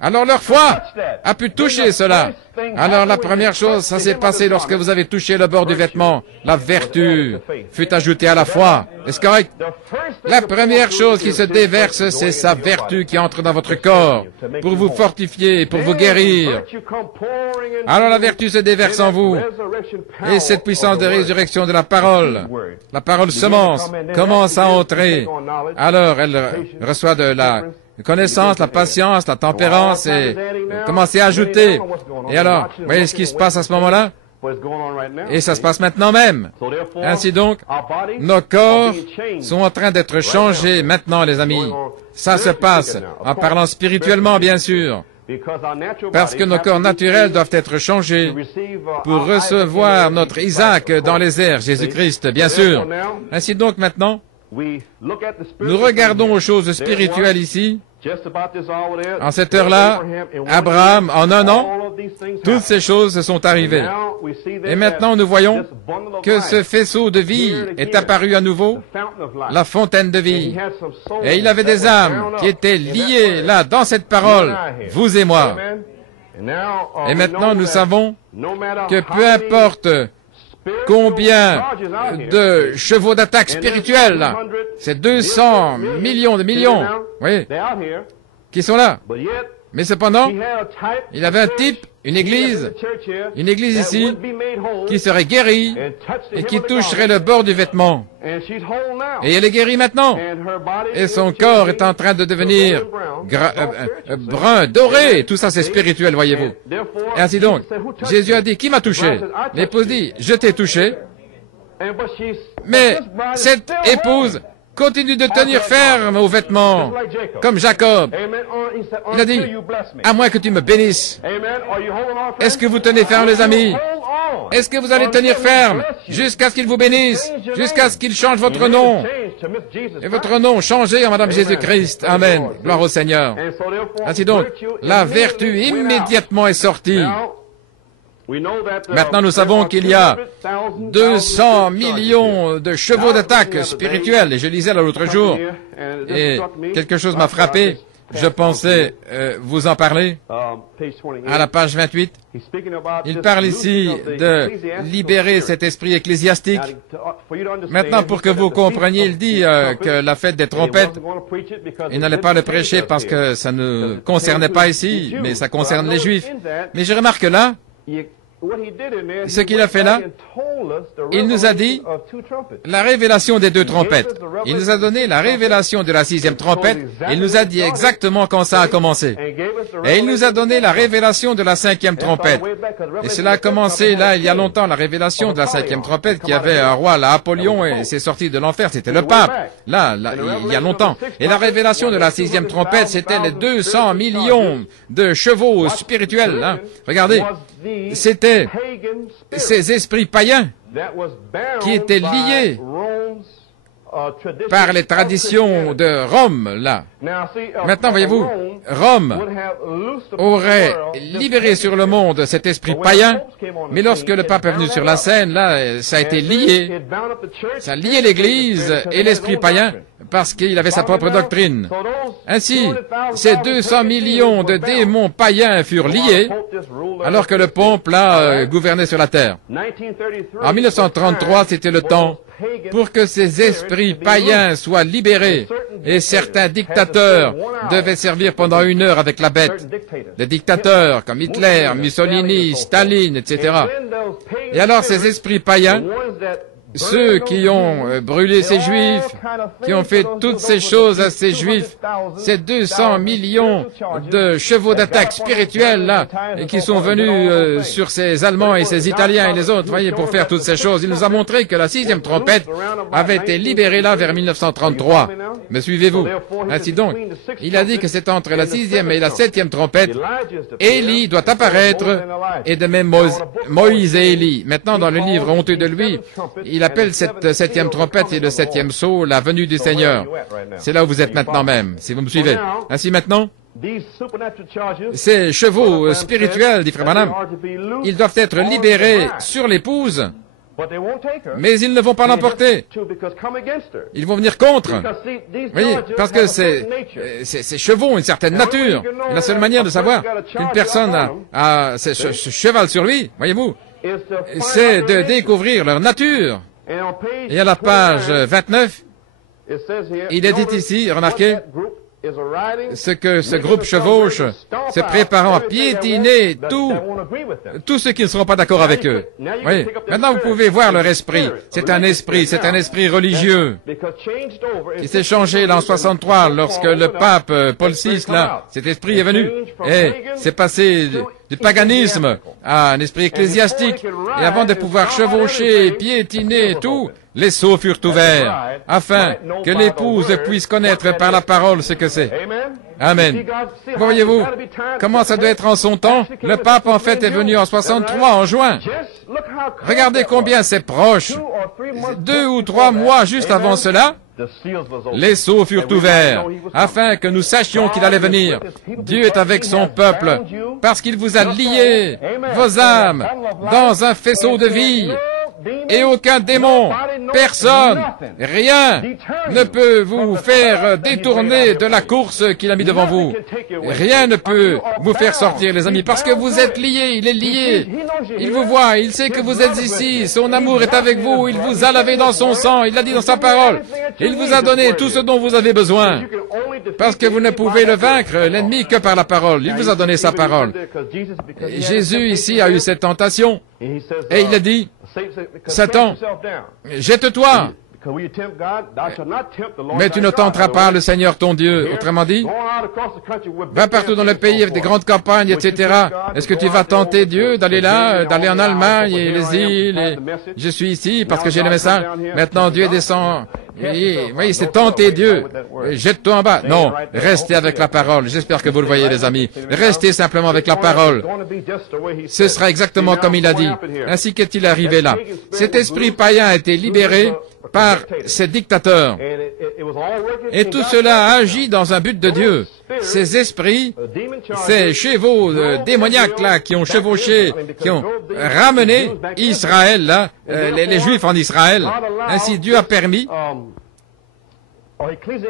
Alors leur foi a pu toucher cela. Alors la première chose, ça s'est passé lorsque vous avez touché le bord du vêtement. La vertu fut ajoutée à la foi. Est-ce correct? La première chose qui se déverse, c'est sa vertu qui entre dans votre corps pour vous fortifier, pour vous guérir. Alors la vertu se déverse en vous. Et cette puissance de résurrection de la parole semence, commence à entrer. Alors elle reçoit de la connaissance, la patience, la tempérance et commence à ajouter. Et alors, vous voyez ce qui se passe à ce moment-là? Et ça se passe maintenant même. Ainsi donc, nos corps sont en train d'être changés maintenant, les amis. Ça se passe en parlant spirituellement, bien sûr. Parce que nos corps naturels doivent être changés pour recevoir notre Isaac dans les airs, Jésus-Christ, bien sûr. Ainsi donc maintenant, nous regardons aux choses spirituelles ici. En cette heure-là, Abraham, en un an, toutes ces choses se sont arrivées. Et maintenant, nous voyons que ce faisceau de vie est apparu à nouveau, la fontaine de vie. Et il avait des âmes qui étaient liées là, dans cette parole, vous et moi. Et maintenant, nous savons que peu importe combien de chevaux d'attaque spirituels, là, c'est 200 millions de millions, oui, qui sont là. Mais cependant, il avait un type, une église ici, qui serait guérie et qui toucherait le bord du vêtement. Et elle est guérie maintenant. Et son corps est en train de devenir brun, doré. Tout ça, c'est spirituel, voyez-vous. Et ainsi donc, Jésus a dit, qui m'a touché? L'épouse dit, je t'ai touché. Mais cette épouse continue de tenir ferme aux vêtements, comme Jacob. Il a dit, à moins que tu me bénisses. Est-ce que vous tenez ferme, les amis? Est-ce que vous allez tenir ferme jusqu'à ce qu'il vous bénisse, jusqu'à ce qu'il change votre nom? Et votre nom changé en Madame Jésus-Christ. Amen. Gloire au Seigneur. Ainsi donc, la vertu immédiatement est sortie. Maintenant, nous savons qu'il y a 200 millions de chevaux d'attaque spirituels. Et je lisais l'autre jour, et quelque chose m'a frappé. Je pensais vous en parler. À la page 28, il parle ici de libérer cet esprit ecclésiastique. Maintenant, pour que vous compreniez, il dit que la fête des trompettes, il n'allait pas le prêcher parce que ça ne concernait pas ici, mais ça concerne les Juifs. Mais je remarque là, ce qu'il a fait là, il nous a dit la révélation des deux trompettes. Il nous a donné la révélation de la 6e trompette. Il nous a dit exactement quand ça a commencé. Et il nous a donné la révélation de la 5e trompette. Et cela a commencé là, il y a longtemps, la révélation de la 5e trompette, qui avait un roi, là, Apollyon, et s'est sorti de l'enfer. C'était le pape. Là, il y a longtemps. Et la révélation de la 6e trompette, c'était les 200 millions de chevaux spirituels. Hein. Regardez. C'était ces esprits païens qui étaient liés par les traditions de Rome, là. Maintenant, voyez-vous, Rome aurait libéré sur le monde cet esprit païen, mais lorsque le pape est venu sur la scène, là, ça a été lié. Ça a lié l'Église et l'esprit païen, parce qu'il avait sa propre doctrine. Ainsi, ces 200 millions de démons païens furent liés, alors que le pompe, là, gouvernait sur la terre. En 1933, c'était le temps pour que ces esprits païens soient libérés, et certains dictateurs devaient servir pendant 1 heure avec la bête. Des dictateurs comme Hitler, Mussolini, Staline, etc. Et alors ces esprits païens, ceux qui ont brûlé ces Juifs, qui ont fait toutes ces choses à ces Juifs, ces 200 millions de chevaux d'attaque spirituels, là, et qui sont venus sur ces Allemands et ces Italiens et les autres, voyez, pour faire toutes ces choses. Il nous a montré que la 6e trompette avait été libérée là vers 1933. Me suivez-vous? Ainsi donc, il a dit que c'est entre la 6e et la 7e trompette, Élie doit apparaître, et de même Moïse et Élie. Maintenant, dans le livre Honteux de lui, il appelle cette 7e trompette et le 7e sceau la venue du Seigneur. C'est là où vous êtes maintenant même, si vous me suivez. Ainsi maintenant, ces chevaux spirituels, dit Frère Branham, ils doivent être libérés sur l'épouse, mais ils ne vont pas l'emporter. Ils vont venir contre. Vous voyez, parce que ces chevaux ont une certaine nature. Et la seule manière de savoir qu'une personne a ce cheval sur lui, voyez-vous, c'est de découvrir leur nature. Et à la page 29, il est dit ici, remarquez, ce que ce groupe chevauche, se préparant à piétiner tous ceux qui ne seront pas d'accord avec eux. Oui. Maintenant, vous pouvez voir leur esprit. C'est un esprit religieux qui s'est changé là en 63 lorsque le pape Paul VI, là, cet esprit est venu. Et c'est passé du paganisme à un esprit ecclésiastique. Et avant de pouvoir chevaucher, piétiner tout, les sceaux furent ouverts, afin que l'épouse puisse connaître par la parole ce que c'est. Amen. Voyez-vous, comment ça doit être en son temps? Le pape, en fait, est venu en 63, en juin. Regardez combien c'est proche. 2 ou 3 mois juste avant cela, les sceaux furent ouverts, afin que nous sachions qu'il allait venir. Dieu est avec son peuple, parce qu'il vous a liés, vos âmes, dans un faisceau de vie. Et aucun démon, personne, rien ne peut vous faire détourner de la course qu'il a mis devant vous. Rien ne peut vous faire sortir, les amis, parce que vous êtes liés, il est lié. Il vous voit, il sait que vous êtes ici, son amour est avec vous, il vous a lavé dans son sang, il l'a dit dans sa parole. Il vous a donné tout ce dont vous avez besoin. Parce que vous ne pouvez le vaincre, l'ennemi, que par la parole. Il vous a donné sa parole. Et Jésus, ici, a eu cette tentation. Et il a dit, Satan, jette-toi. Mais tu ne tenteras pas le Seigneur ton Dieu. Autrement dit, va partout dans le pays avec des grandes campagnes, etc. Est-ce que tu vas tenter Dieu d'aller là, d'aller en Allemagne et les îles et je suis ici parce que j'ai le message. Maintenant Dieu descend. Et, oui, c'est tenter Dieu. Jette-toi en bas. Non, restez avec la parole. J'espère que vous le voyez, les amis. Restez simplement avec la parole. Ce sera exactement comme il a dit. Ainsi qu'est-il arrivé là. Cet esprit païen a été libéré par ces dictateurs. Et tout cela agit dans un but de Dieu. Ces esprits, ces chevaux démoniaques là, qui ont chevauché, qui ont ramené Israël là, les Juifs en Israël. Ainsi Dieu a permis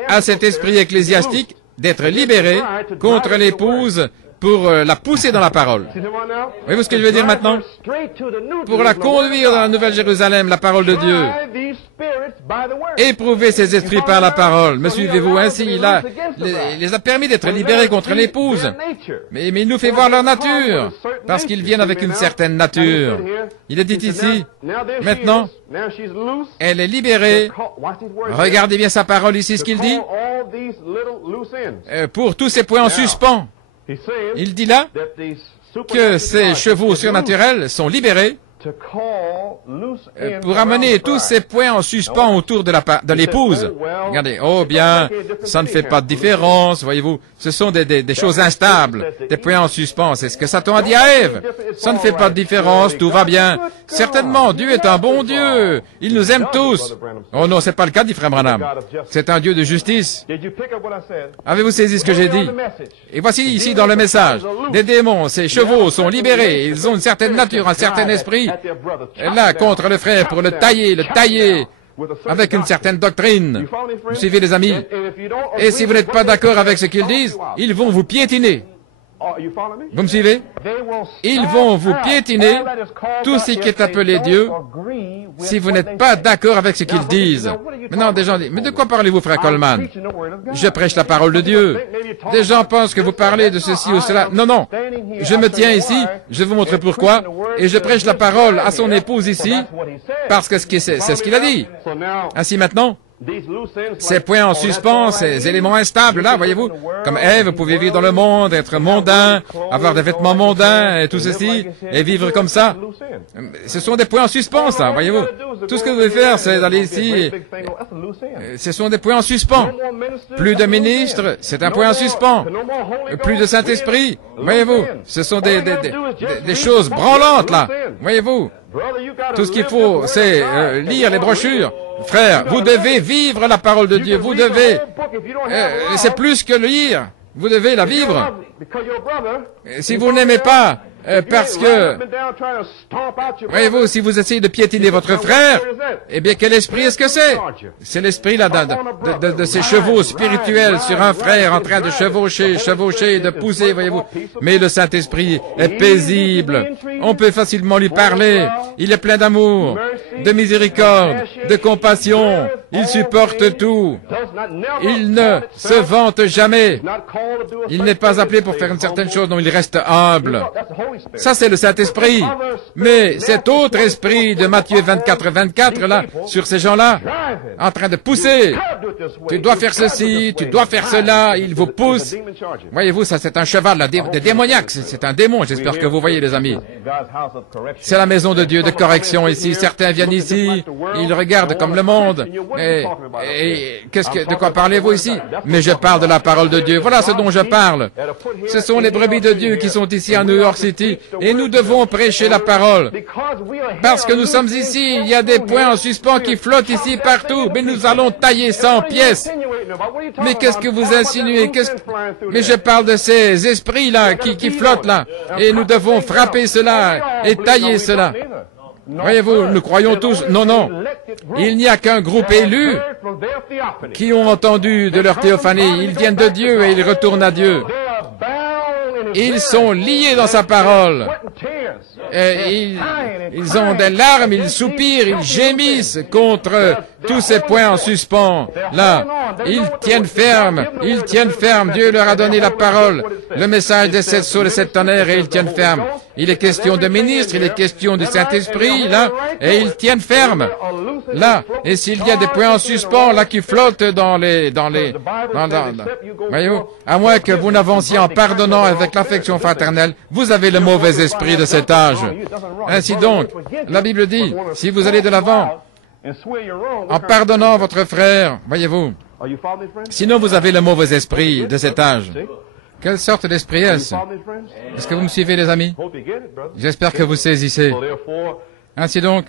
à cet esprit ecclésiastique d'être libéré contre l'épouse pour la pousser dans la parole. Voyez-vous ce que je veux dire maintenant? Pour la conduire dans la Nouvelle Jérusalem, la parole de Dieu. Éprouver ces esprits par la parole. Me suivez-vous? Ainsi, il les a permis d'être libérés contre l'épouse. Mais il nous fait voir leur nature, parce qu'ils viennent avec une certaine nature. Il est dit ici, maintenant, elle est libérée. Regardez bien sa parole ici, ce qu'il dit. Pour tous ces points en suspens. Il dit là que ces chevaux surnaturels sont libérés pour amener tous ces points en suspens autour de l'épouse. Regardez, oh bien, ça ne fait pas de différence, voyez-vous. Ce sont des choses instables, des points en suspens. C'est ce que Satan a dit à Ève. Ça ne fait pas de différence, tout va bien. Certainement, Dieu est un bon Dieu. Il nous aime tous. Oh non, c'est pas le cas, dit Frère Branham. C'est un Dieu de justice. Avez-vous saisi ce que j'ai dit? Et voici ici dans le message, des démons, ces chevaux sont libérés. Ils ont une certaine nature, un certain esprit. Là, contre le frère, pour le tailler avec une certaine doctrine. Vous suivez, les amis? Et si vous n'êtes pas d'accord avec ce qu'ils disent, ils vont vous piétiner. Vous me suivez? Ils vont vous piétiner, tout ce qui est appelé Dieu, si vous n'êtes pas d'accord avec ce qu'ils disent. Maintenant, des gens disent, mais de quoi parlez-vous, frère Coleman? Je prêche la parole de Dieu. Des gens pensent que vous parlez de ceci ou cela. Non, non. Je me tiens ici, je vais vous montrer pourquoi, et je prêche la parole à son épouse ici, parce que c'est ce qu'il a dit. Ainsi maintenant, ces points en suspens, ces éléments instables, là, voyez-vous, comme Ève, vous pouvez vivre dans le monde, être mondain, avoir des vêtements mondains, et tout ceci, et vivre comme ça. Ce sont des points en suspens, ça, voyez-vous. Tout ce que vous devez faire, c'est d'aller ici. Ce sont des points en suspens. Plus de ministres, c'est un point en suspens. Plus de Saint-Esprit, voyez-vous. Ce sont des choses branlantes, là, voyez-vous. Tout ce qu'il faut, c'est lire les brochures. Frère, vous devez vivre la parole de Dieu. Vous devez... c'est plus que lire. Vous devez la vivre. Si vous n'aimez pas, parce que... Voyez-vous, si vous essayez de piétiner votre frère, eh bien, quel esprit est-ce que c'est? C'est l'esprit là de ces chevaux spirituels sur un frère en train de chevaucher, de pousser, voyez-vous. Mais le Saint-Esprit est paisible. On peut facilement lui parler. Il est plein d'amour, de miséricorde, de compassion. Il supporte tout. Il ne se vante jamais. Il n'est pas appelé pour faire une certaine chose, non, il reste humble. Ça, c'est le Saint-Esprit. Mais cet autre esprit de Matthieu 24, là, sur ces gens-là, en train de pousser. Tu dois faire ceci, tu dois faire cela, il vous pousse. Voyez-vous, ça, c'est un cheval, là, des démoniaques. C'est un démon, j'espère que vous voyez, les amis. C'est la maison de Dieu de correction ici. Certains viennent ici, ils regardent comme le monde. Et de quoi parlez-vous ici? Mais je parle de la parole de Dieu. Voilà ce dont je parle. Ce sont les brebis de Dieu qui sont ici à New York City. Et nous devons prêcher la parole. Parce que nous sommes ici, il y a des points en suspens qui flottent ici partout. Mais nous allons tailler ça en pièces. Mais qu'est-ce que vous insinuez? Mais je parle de ces esprits-là qui flottent là. Et nous devons frapper cela et tailler cela. Voyez-vous, nous croyons tous, non. Il n'y a qu'un groupe élu qui ont entendu de leur théophanie. Ils viennent de Dieu et ils retournent à Dieu. Ils sont liés dans sa parole. Et ils ont des larmes, ils soupirent, ils gémissent contre tous ces points en suspens. Là, ils tiennent ferme, Dieu leur a donné la parole, le message des 7 sceaux, des 7 tonnerres, et ils tiennent ferme. Il est question de ministres, il est question du Saint-Esprit, là, et ils tiennent ferme. Là, et s'il y a des points en suspens, là, qui flottent voyez-vous, à moins que vous n'avanciez en pardonnant avec l'affection fraternelle, vous avez le mauvais esprit de cet âge. Ainsi donc, la Bible dit, si vous allez de l'avant, en pardonnant votre frère, voyez-vous, sinon vous avez le mauvais esprit de cet âge. Quelle sorte d'esprit est-ce? Est-ce que vous me suivez, les amis? J'espère que vous saisissez. Ainsi donc,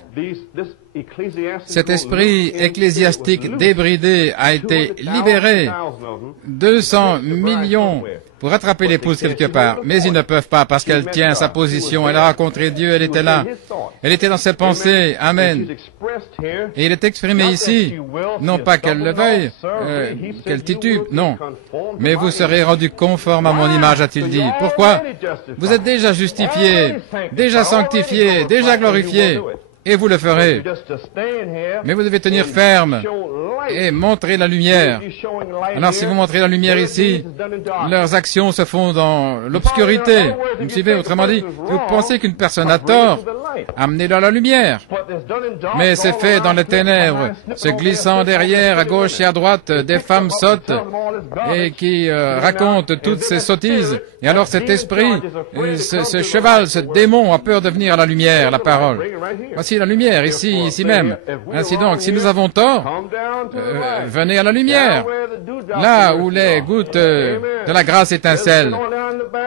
cet esprit ecclésiastique débridé a été libéré. 200 millions pour attraper l'épouse quelque part, mais ils ne peuvent pas parce qu'elle tient sa position. Elle a rencontré Dieu, elle était là. Elle était dans ses pensées. Amen. Et il est exprimé ici, non pas qu'elle le veuille, qu'elle titube, non. Mais vous serez rendus conformes à mon image, a-t-il dit. Pourquoi? Vous êtes déjà justifiés, déjà sanctifiés, déjà glorifiés. Et vous le ferez. Mais vous devez tenir ferme et montrer la lumière. Alors si vous montrez la lumière ici, leurs actions se font dans l'obscurité. Vous me suivez? Autrement dit, vous pensez qu'une personne a tort, amenez-la à la lumière. Mais c'est fait dans les ténèbres, se glissant derrière, à gauche et à droite, des femmes sottes et qui racontent toutes ces sottises. Et alors cet esprit, ce cheval, ce démon a peur de venir à la lumière, la parole. Voici la lumière, ici même. Ainsi donc, si nous avons tort, venez à la lumière. Là où les gouttes de la grâce étincellent.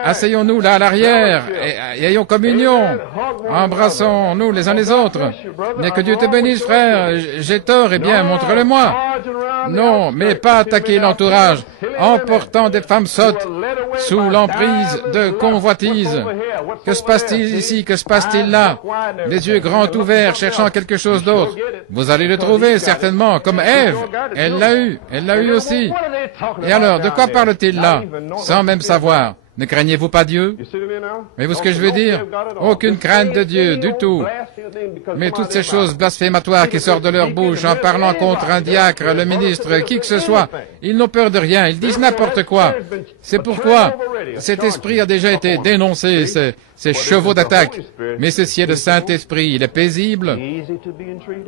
Asseyons-nous là à l'arrière et ayons communion. Embrassons-nous les uns les autres. Mais que Dieu te bénisse, frère. J'ai tort, eh bien, montre-le-moi. Non, mais pas attaquer l'entourage en portant des femmes sottes sous l'emprise de convoitise. Que se passe-t-il ici? Que se passe-t-il là? Les yeux grands ouverts, cherchant quelque chose d'autre. Vous allez le trouver, certainement, comme Ève. Elle l'a eu aussi. Et alors, de quoi parle-t-il là? Sans même savoir. Ne craignez-vous pas Dieu? Voyez-vous ce que je veux dire? Aucune crainte de Dieu, du tout. Mais toutes ces choses blasphématoires qui sortent de leur bouche en parlant contre un diacre, le ministre, qui que ce soit, ils n'ont peur de rien, ils disent n'importe quoi. C'est pourquoi cet esprit a déjà été dénoncé, ces chevaux d'attaque. Mais ceci est le Saint-Esprit, il est paisible.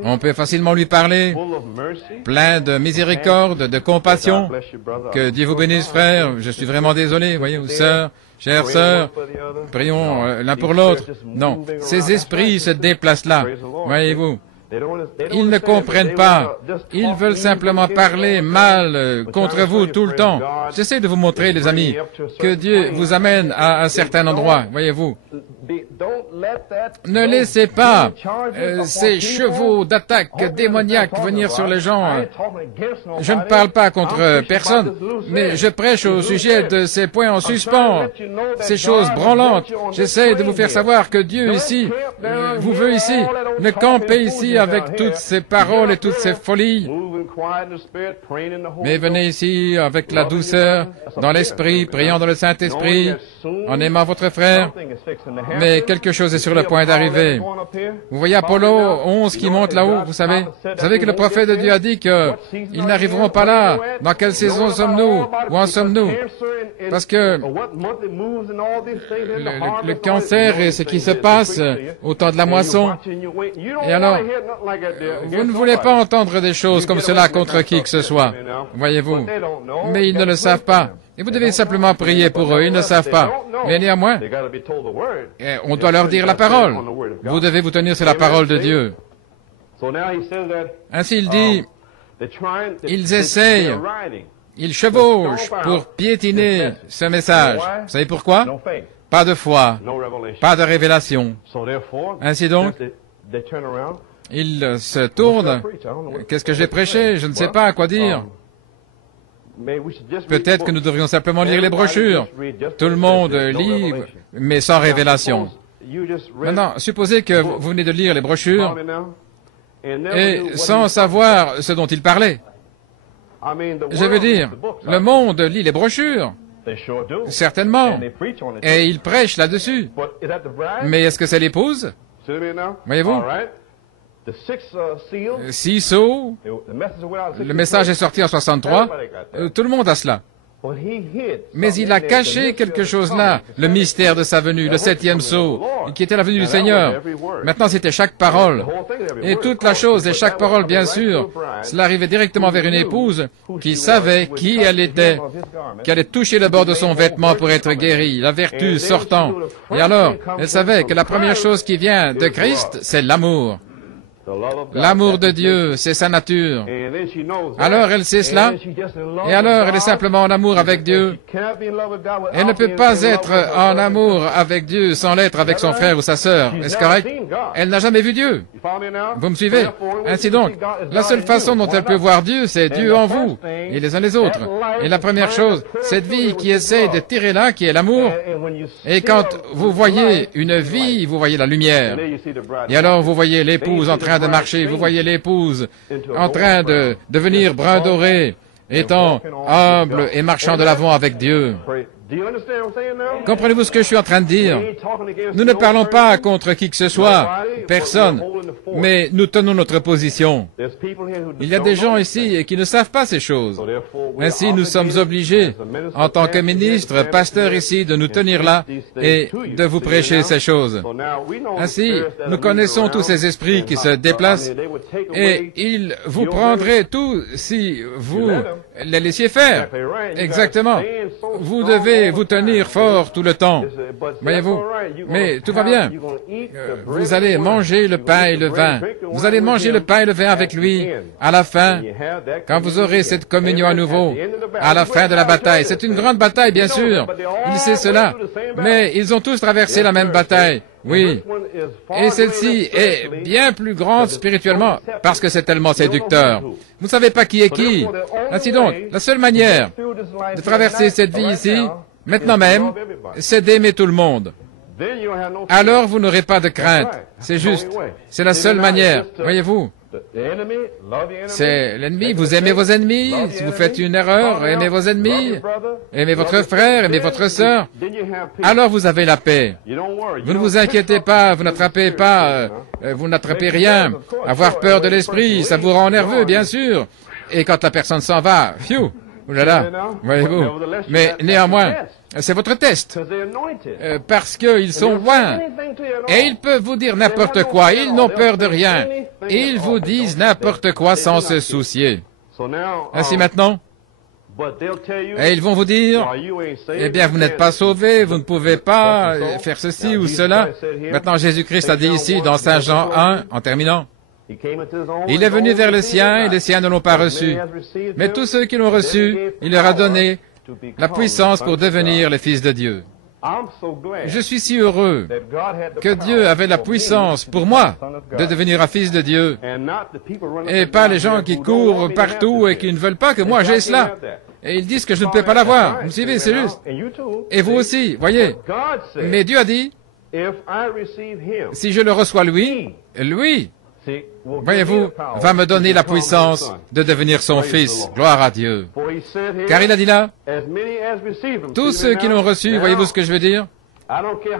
On peut facilement lui parler, plein de miséricorde, de compassion. Que Dieu vous bénisse, frère. Je suis vraiment désolé, voyez-vous, sœur, chère sœur, prions l'un pour l'autre. Non, ces esprits se déplacent là, voyez-vous. Ils ne comprennent pas. Ils veulent simplement parler mal contre vous tout le temps. J'essaie de vous montrer, les amis, que Dieu vous amène à un certain endroit, voyez-vous. Ne laissez pas ces chevaux d'attaque démoniaques venir sur les gens. Je ne parle pas contre personne, mais je prêche au sujet de ces points en suspens, ces choses branlantes. J'essaie de vous faire savoir que Dieu ici, vous veut ici, ne campez ici avec toutes ces paroles et toutes ces folies. Mais venez ici avec la douceur, dans l'esprit, priant dans le Saint-Esprit, en aimant votre frère. Mais quelque chose est sur le point d'arriver. Vous voyez Apollo 11 qui monte là-haut, vous savez que le prophète de Dieu a dit qu'ils n'arriveront pas là. Dans quelle saison sommes-nous? Où en sommes-nous? Parce que le cancer et ce qui se passe au temps de la moisson. Et alors, vous ne voulez pas entendre des choses comme cela contre qui que ce soit, voyez-vous. Mais ils ne le savent pas. Et vous devez simplement prier pour eux, ils ne savent pas. Mais néanmoins, on doit leur dire la parole. Vous devez vous tenir sur la parole de Dieu. Ainsi il dit, ils essayent, ils chevauchent pour piétiner ce message. Vous savez pourquoi? Pas de foi, pas de révélation. Ainsi donc, ils se tournent. Qu'est-ce que j'ai prêché? Je ne sais pas à quoi dire. Peut-être que nous devrions simplement lire les brochures. Tout le monde lit, mais sans révélation. Maintenant, supposez que vous venez de lire les brochures et sans savoir ce dont il parlait. Je veux dire, le monde lit les brochures, Certainement. Et ils prêchent là-dessus. Mais est-ce que c'est l'épouse? Voyez-vous? 6 sceaux, le message est sorti en 63, tout le monde a cela. Mais il a caché quelque chose là, le mystère de sa venue, le 7e sceau, qui était la venue du Seigneur. Maintenant, c'était chaque parole. Et toute la chose, et chaque parole, bien sûr, cela arrivait directement vers une épouse qui savait qui elle était, qui allait toucher le bord de son vêtement pour être guérie, la vertu sortant. Et alors, elle savait que la première chose qui vient de Christ, c'est l'amour. L'amour de Dieu, c'est sa nature. Alors elle sait cela, et alors elle est simplement en amour avec Dieu. Elle ne peut pas être en amour avec Dieu sans l'être avec son frère ou sa sœur. Est-ce correct? Elle n'a jamais vu Dieu. Vous me suivez? Ainsi donc, la seule façon dont elle peut voir Dieu, c'est Dieu en vous, et les uns les autres. Et la première chose, cette vie qui essaie de tirer là, qui est l'amour, et quand vous voyez une vie, vous voyez la lumière. Et alors vous voyez l'épouse en train de marcher, vous voyez l'épouse en train de devenir brun doré, étant humble et marchant de l'avant avec Dieu. Comprenez-vous ce que je suis en train de dire? Nous ne parlons pas contre qui que ce soit, personne, mais nous tenons notre position. Il y a des gens ici qui ne savent pas ces choses. Ainsi, nous sommes obligés, en tant que ministres, pasteurs ici, de nous tenir là et de vous prêcher ces choses. Ainsi, nous connaissons tous ces esprits qui se déplacent et ils vous prendraient tout si vous les laissiez faire. Exactement. Vous devez vous tenir fort tout le temps. Voyez-vous? Mais tout va bien. Vous allez manger le pain et le vin. Vous allez manger le pain et le vin avec lui à la fin, quand vous aurez cette communion à nouveau, à la fin de la bataille. C'est une grande bataille, bien sûr. Il sait cela. Mais ils ont tous traversé la même bataille. Oui. Et celle-ci est bien plus grande spirituellement parce que c'est tellement séducteur. Vous ne savez pas qui est qui. Ainsi donc, la seule manière de traverser cette vie ici, maintenant même, c'est d'aimer tout le monde. Alors vous n'aurez pas de crainte. C'est juste. C'est la seule manière. Voyez-vous? C'est l'ennemi. Vous aimez vos ennemis. Si vous faites une erreur, aimez vos ennemis. Aimez votre frère, aimez votre sœur. Alors vous avez la paix. Vous ne vous inquiétez pas, vous n'attrapez pas, vous n'attrapez rien. Avoir peur de l'esprit, ça vous rend nerveux, bien sûr. Et quand la personne s'en va, phew, oulala, voyez-vous. Mais néanmoins, c'est votre test. Parce qu'ils sont loin. Et ils peuvent vous dire n'importe quoi. Ils n'ont peur de rien. Ils vous disent n'importe quoi sans se soucier. Ainsi maintenant, et ils vont vous dire, eh bien, vous n'êtes pas sauvés, vous ne pouvez pas faire ceci ou cela. Maintenant, Jésus-Christ a dit ici, dans Saint Jean 1, en terminant, il est venu vers les siens, et les siens ne l'ont pas reçu. Mais tous ceux qui l'ont reçu, il leur a donné la puissance pour devenir les fils de Dieu. Je suis si heureux que Dieu avait la puissance pour moi de devenir un fils de Dieu, et pas les gens qui courent partout et qui ne veulent pas que moi j'aie cela. Et ils disent que je ne peux pas l'avoir. Vous me suivez, c'est juste. Et vous aussi, voyez. Mais Dieu a dit, si je le reçois lui, voyez-vous, va me donner la puissance de devenir son fils. Gloire à Dieu. Car il a dit là, tous ceux qui l'ont reçu, voyez-vous ce que je veux dire?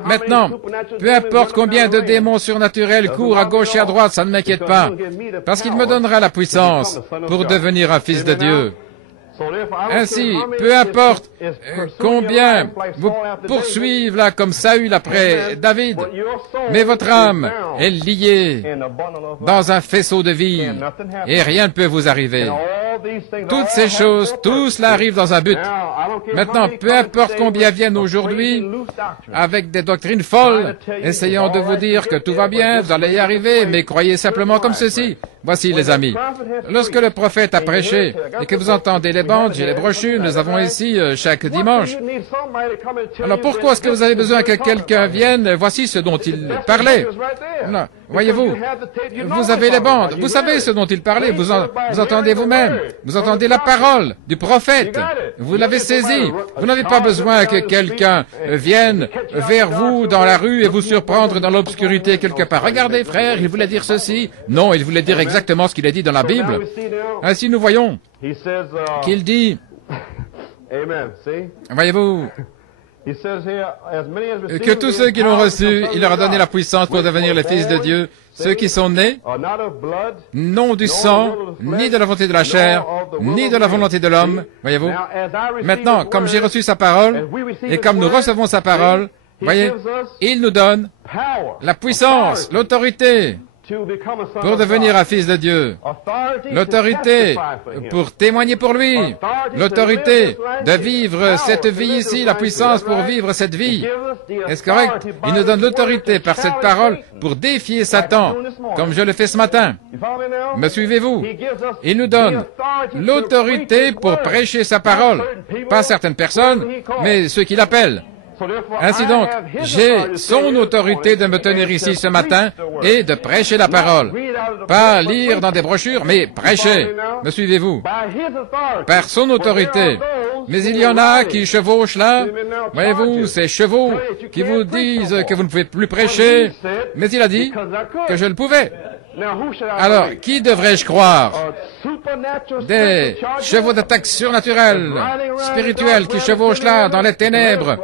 Maintenant, peu importe combien de démons surnaturels courent à gauche et à droite, ça ne m'inquiète pas, parce qu'il me donnera la puissance pour devenir un fils de Dieu. Ainsi, peu importe combien vous poursuivent là comme Saül après David, mais votre âme est liée dans un faisceau de vie et rien ne peut vous arriver. Toutes ces choses, tout cela arrive dans un but. Maintenant, peu importe combien viennent aujourd'hui avec des doctrines folles, essayant de vous dire que tout va bien, vous allez y arriver, mais croyez simplement comme ceci. Voici les amis. Lorsque le prophète a prêché et que vous entendez les bandes, j'ai les brochures, nous avons ici chaque dimanche. Alors pourquoi est-ce que vous avez besoin que quelqu'un vienne? Voici ce dont il parlait. Non, voyez-vous, vous avez les bandes, vous savez ce dont il parlait, vous entendez vous-même, vous entendez la parole du prophète, vous l'avez saisi. Vous n'avez pas besoin que quelqu'un vienne vers vous dans la rue et vous surprendre dans l'obscurité quelque part. Regardez frère, il voulait dire ceci. Non, il voulait dire exactement ce qu'il a dit dans la Bible. Ainsi nous voyons qu'il dit, Amen. See? Voyez-vous, He says here, as many as received que tous ceux qui l'ont reçu, il leur a donné la puissance pour which devenir les were fils de born, Dieu, ceux qui sont nés, are not of blood, non du sang, ni de la volonté de la chair, ni de la volonté de l'homme. Voyez-vous? Now, as I receive Maintenant, His comme j'ai word, reçu sa parole, et comme nous recevons sa parole, voyez, il nous donne power, la puissance, l'autorité to become a son pour of devenir God. un fils de Dieu, Authority to l'autorité testify for Him. pour témoigner pour lui, l'autorité de vivre cette vie ici, la puissance pour vivre cette vie. Est-ce correct? Il nous donne l'autorité par cette parole pour défier Satan, comme je le fais ce matin. Me suivez-vous? Il nous donne l'autorité pour prêcher sa parole. Pas certaines personnes, mais ceux qui l'appellent. Ainsi donc, j'ai son autorité de me tenir ici ce matin et de prêcher la parole. Pas lire dans des brochures, mais prêcher. Me suivez-vous? Par son autorité. Mais il y en a qui chevauchent là. Voyez-vous, ces chevaux qui vous disent que vous ne pouvez plus prêcher. Mais il a dit que je le pouvais. Alors, qui devrais-je croire? Des chevaux d'attaque surnaturelle, spirituels, qui chevauchent là dans les ténèbres,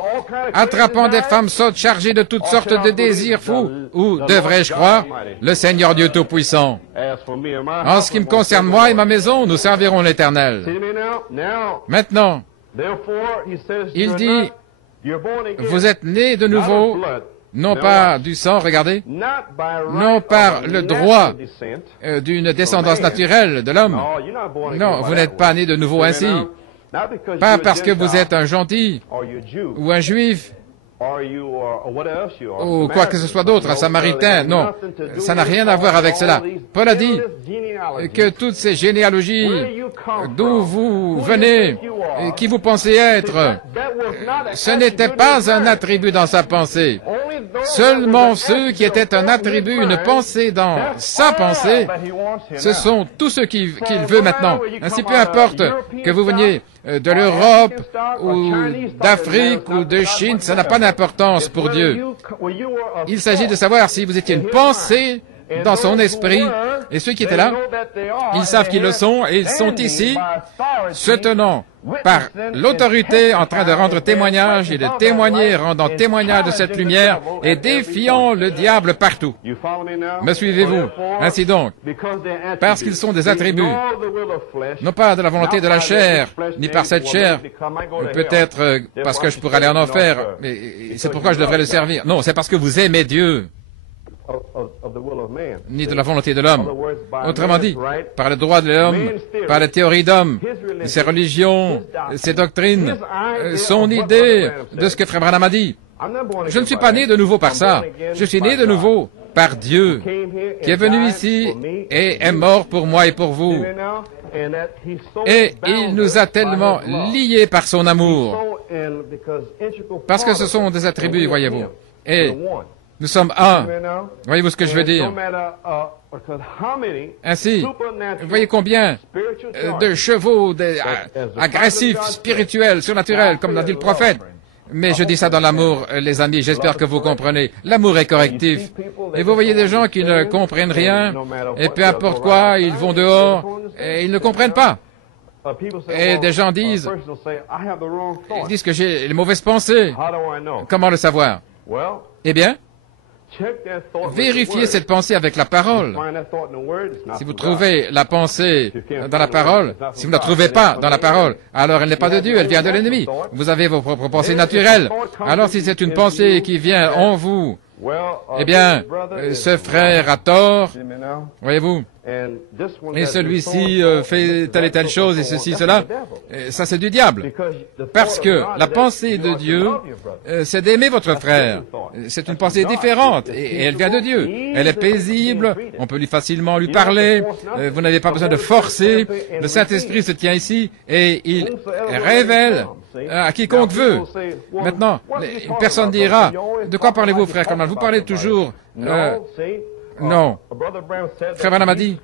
attrapant des femmes sottes chargées de toutes sortes de désirs fous, ou devrais-je croire le Seigneur Dieu Tout-Puissant? En ce qui me concerne, moi et ma maison, nous servirons l'Éternel. Maintenant, il dit, vous êtes nés de nouveau, non pas du sang, regardez, non par le droit d'une descendance naturelle de l'homme. Non, vous n'êtes pas nés de nouveau ainsi. Pas parce que vous êtes un gentil ou un juif ou quoi que ce soit d'autre, un samaritain. Non, ça n'a rien à voir avec cela. Paul a dit que toutes ces généalogies d'où vous venez, et qui vous pensez être, ce n'était pas un attribut dans sa pensée. Seulement ceux qui étaient un attribut, une pensée dans sa pensée, ce sont tous ceux qu'il veut maintenant. Ainsi, peu importe que vous veniez de l'Europe ou d'Afrique ou de Chine, ça n'a pas d'importance pour Dieu. Il s'agit de savoir si vous étiez une pensée dans son esprit, et ceux qui étaient là, ils savent qu'ils le sont, et ils sont ici, se tenant par l'autorité, en train de rendre témoignage et de témoigner, rendant témoignage de cette lumière et défiant le diable partout. Me suivez-vous? Ainsi donc, parce qu'ils sont des attributs, non pas de la volonté de la chair, ni par cette chair, peut-être parce que je pourrais aller en enfer, mais c'est pourquoi je devrais le servir. Non, c'est parce que vous aimez Dieu, ni de la volonté de l'homme. Autrement dit, par le droit de l'homme, par la théorie d'homme, ses religions, ses doctrines, son idée de ce que Frère Branham a dit. Je ne suis pas né de nouveau par ça. Je suis né de nouveau par Dieu, qui est venu ici et est mort pour moi et pour vous. Et il nous a tellement liés par son amour. Parce que ce sont des attributs, voyez-vous. Et nous sommes un. Voyez-vous ce que je veux dire? Ainsi, vous voyez combien de chevaux agressifs, spirituels, surnaturels, comme l'a dit le prophète. Mais je dis ça dans l'amour, les amis, j'espère que vous comprenez. L'amour est correctif. Et vous voyez des gens qui ne comprennent rien, et peu importe quoi, ils vont dehors, et ils ne comprennent pas. Et des gens disent que j'ai les mauvaises pensées. Comment le savoir? Eh bien, vérifiez cette pensée avec la parole. Si vous trouvez la pensée dans la parole, si vous ne la trouvez pas dans la parole, alors elle n'est pas de Dieu, elle vient de l'ennemi. Vous avez vos propres pensées naturelles. Alors si c'est une pensée qui vient en vous, eh bien, ce frère a tort, voyez-vous, et celui-ci fait telle et telle chose, et ceci, cela, ça c'est du diable. Parce que la pensée de Dieu, c'est d'aimer votre frère. C'est une pensée différente, et elle vient de Dieu. Elle est paisible, on peut facilement lui parler, vous n'avez pas besoin de forcer. Le Saint-Esprit se tient ici, et il révèle à quiconque veut. Maintenant, une personne dira, de quoi parlez-vous, frère Coleman? Vous parlez toujours... non. Frère Branham a dit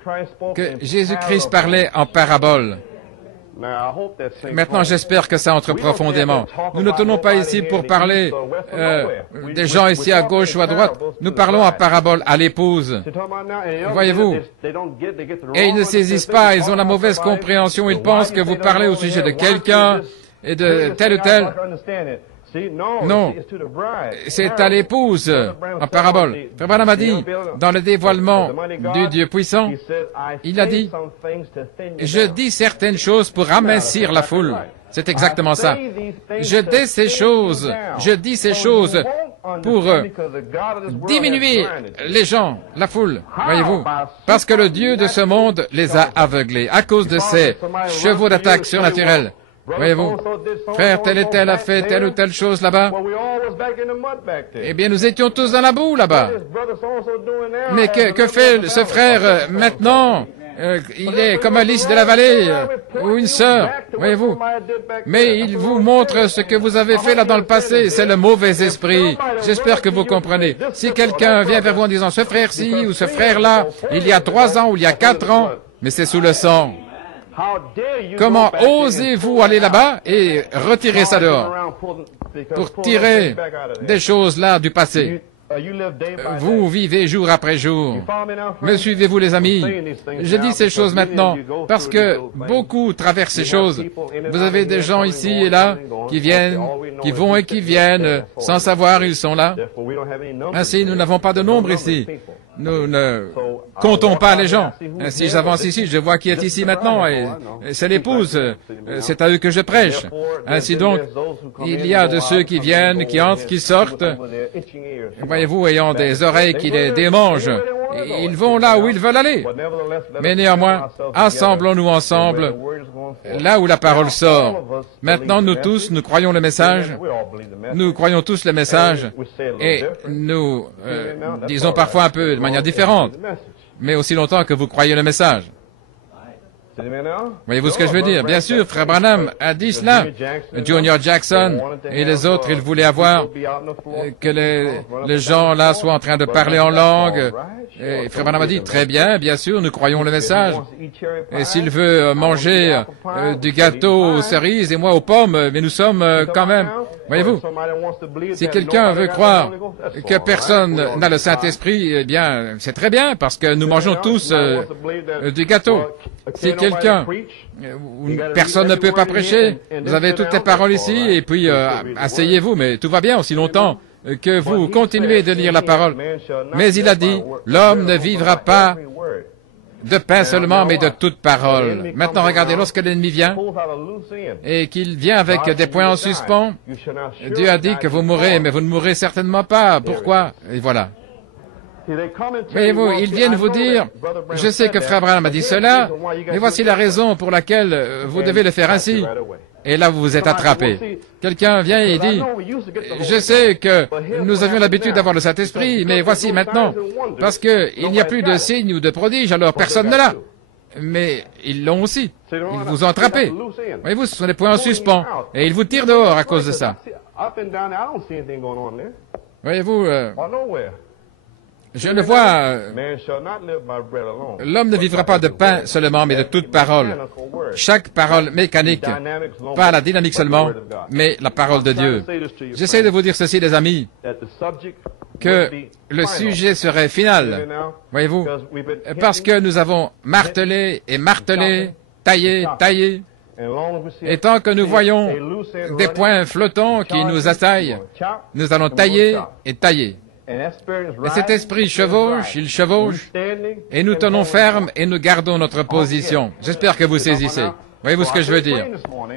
que Jésus-Christ parlait en parabole. Maintenant, j'espère que ça entre profondément. Nous ne tenons pas ici pour parler des gens ici à gauche ou à droite. Nous parlons en parabole à l'épouse. Voyez-vous. Et ils ne saisissent pas, ils ont la mauvaise compréhension. Ils pensent que vous parlez au sujet de quelqu'un et de tel ou tel. Non, c'est à l'épouse en parabole. Frère Branham a dit, dans le dévoilement du Dieu puissant, il a dit, je dis certaines choses pour amincir la foule. C'est exactement ça. Je dis ces choses pour diminuer les gens, la foule, voyez-vous, parce que le Dieu de ce monde les a aveuglés à cause de ces chevaux d'attaque surnaturels. Voyez-vous, frère tel et tel a fait telle ou telle chose là-bas. Eh bien, nous étions tous dans la boue là-bas. Mais que fait ce frère maintenant? Il est comme un lys de la vallée, ou une sœur, voyez-vous. Mais il vous montre ce que vous avez fait là dans le passé. C'est le mauvais esprit. J'espère que vous comprenez. Si quelqu'un vient vers vous en disant, ce frère-ci ou ce frère-là, il y a 3 ans ou il y a 4 ans, mais c'est sous le sang. Comment osez-vous aller là-bas et retirer ça dehors pour tirer des choses là du passé? Vous vivez jour après jour. Me suivez-vous, les amis? Je dis ces choses maintenant parce que beaucoup traversent ces choses. Vous avez des gens ici et là qui viennent, qui vont et qui viennent sans savoir ils sont là. Ainsi, nous n'avons pas de nombre ici. Nous ne comptons pas les gens. Si j'avance ici, je vois qui est ici maintenant, et c'est l'épouse. C'est à eux que je prêche. Ainsi donc, il y a de ceux qui viennent, qui entrent, qui sortent, voyez-vous, ayant des oreilles qui les démangent. Ils vont là où ils veulent aller. Mais néanmoins, assemblons-nous ensemble là où la parole sort. Maintenant, nous tous, nous croyons le message. Nous croyons tous le message. Et nous disons parfois un peu de manière différente. Mais aussi longtemps que vous croyez le message. Voyez-vous ce que je veux dire? Bien sûr, frère Branham a dit cela. Junior Jackson et les autres, ils voulaient avoir que les gens là soient en train de parler en langue. Et frère Branham a dit, très bien, bien sûr, nous croyons le message. Et s'il veut manger du gâteau aux cerises et moi aux pommes, mais nous sommes quand même... Voyez-vous, si quelqu'un veut croire que personne n'a le Saint-Esprit, eh bien, c'est très bien, parce que nous mangeons tous du gâteau. Si personne ne peut pas prêcher, vous avez toutes les paroles ici, et puis asseyez-vous, mais tout va bien aussi longtemps que vous continuez de lire la parole. Mais il a dit, l'homme ne vivra pas de pain seulement, mais de toute parole. Maintenant, regardez, lorsque l'ennemi vient, et qu'il vient avec des points en suspens, Dieu a dit que vous mourrez, mais vous ne mourrez certainement pas. Pourquoi? Et voilà. Voyez-vous, ils viennent vous dire, je sais que frère Branham a dit cela, mais voici la raison pour laquelle vous devez le faire ainsi. Et là, vous vous êtes attrapé. Quelqu'un vient et dit, je sais que nous avions l'habitude d'avoir le Saint-Esprit, mais voici maintenant, parce qu'il n'y a plus de signes ou de prodiges, alors personne ne l'a. Mais ils l'ont aussi. Ils vous ont attrapé. Voyez-vous, ce sont des points en suspens. Et ils vous tirent dehors à cause de ça. Voyez-vous, je le vois, l'homme ne vivra pas de pain seulement, mais de toute parole. Chaque parole mécanique, pas la dynamique seulement, mais la parole de Dieu. J'essaie de vous dire ceci, les amis, que le sujet serait final, voyez-vous, parce que nous avons martelé et martelé, taillé, taillé, et tant que nous voyons des points flottants qui nous assaillent, nous allons tailler et tailler. Et cet esprit chevauche, il chevauche, et nous tenons ferme et nous gardons notre position. J'espère que vous saisissez. Voyez-vous ce que je veux dire?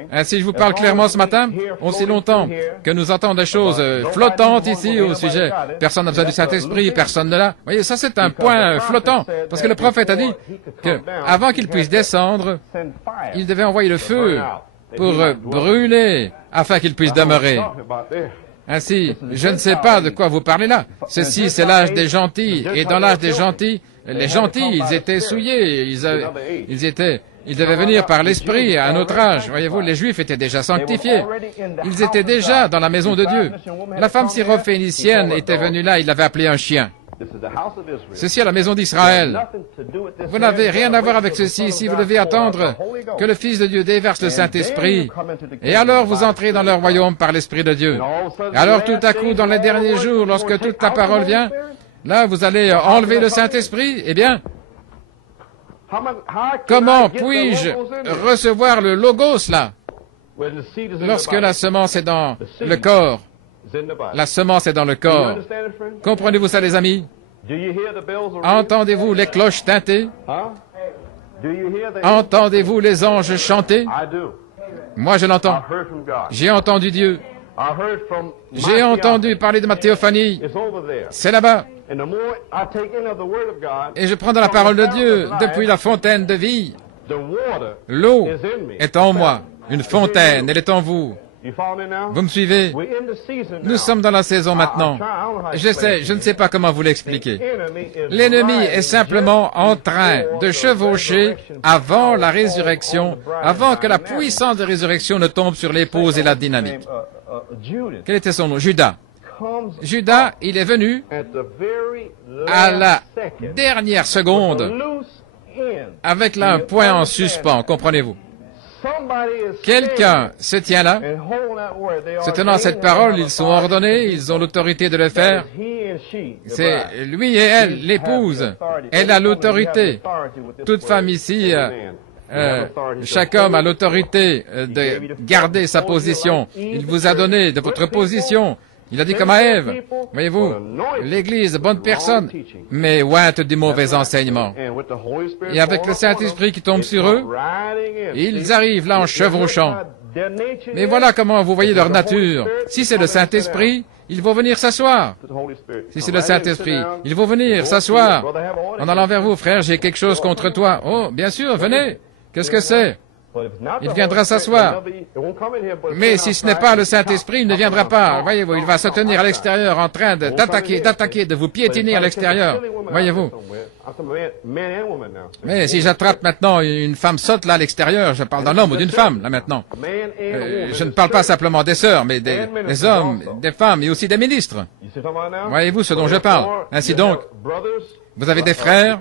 Ainsi, je vous parle clairement ce matin, aussi longtemps que nous entendons des choses flottantes ici au sujet. Personne n'a besoin du Saint-Esprit, personne ne l'a. Voyez, ça c'est un point flottant, parce que le prophète a dit que, avant qu'il puisse descendre, il devait envoyer le feu pour brûler, afin qu'il puisse demeurer. Ainsi, je ne sais pas de quoi vous parlez là. Ceci, c'est l'âge des gentils. Et dans l'âge des gentils, les gentils, ils étaient souillés. Ils devaient venir par l'Esprit à un autre âge. Voyez-vous, les Juifs étaient déjà sanctifiés. Ils étaient déjà dans la maison de Dieu. La femme syrophénicienne était venue là, il l'avait appelée un chien. Ceci à la maison d'Israël. Vous n'avez rien à voir avec ceci ici. Vous devez attendre que le Fils de Dieu déverse le Saint-Esprit. Et alors vous entrez dans le royaume par l'Esprit de Dieu. Et alors tout à coup, dans les derniers jours, lorsque toute la parole vient, là vous allez enlever le Saint-Esprit. Eh bien, comment puis-je recevoir le Logos là? Lorsque la semence est dans le corps, la semence est dans le corps. Comprenez-vous ça, les amis? Entendez-vous les cloches tinter? Entendez-vous les anges chanter? Moi, je l'entends. J'ai entendu Dieu. J'ai entendu parler de ma théophanie. C'est là-bas. Et je prends dans la parole de Dieu, depuis la fontaine de vie. L'eau est en moi. Une fontaine, elle est en vous. Vous me suivez? Nous sommes dans la saison maintenant. Je ne sais pas comment vous l'expliquer. L'ennemi est simplement en train de chevaucher avant la résurrection, avant que la puissance de résurrection ne tombe sur l'épouse et la dynamique. Quel était son nom? Judas. Judas, il est venu à la dernière seconde avec là un point en suspens, comprenez-vous? Quelqu'un se tient là, se tenant à cette parole, ils sont ordonnés, ils ont l'autorité de le faire. C'est lui et elle, l'épouse. Elle a l'autorité. Toute femme ici, chaque homme a l'autorité de garder sa position. Il vous a donné de votre position. Il a dit comme à Ève, voyez-vous, l'Église, bonne personne, mais ointe du mauvais enseignement. Et avec le Saint-Esprit qui tombe sur eux, ils arrivent là en chevauchant. Mais voilà comment vous voyez leur nature. Si c'est le Saint-Esprit, ils vont venir s'asseoir. Si c'est le Saint-Esprit, ils vont venir s'asseoir. En allant vers vous, frère, j'ai quelque chose contre toi. Oh, bien sûr, venez. Qu'est-ce que c'est? Il viendra s'asseoir. Mais si ce n'est pas le Saint-Esprit, il ne viendra pas. Voyez-vous, il va se tenir à l'extérieur en train d'attaquer, de vous piétiner à l'extérieur. Voyez-vous. Mais si j'attrape maintenant une femme sotte là à l'extérieur, je parle d'un homme ou d'une femme là maintenant. Je ne parle pas simplement des sœurs, mais des hommes, des femmes et aussi des ministres. Voyez-vous ce dont je parle. Ainsi donc, vous avez des frères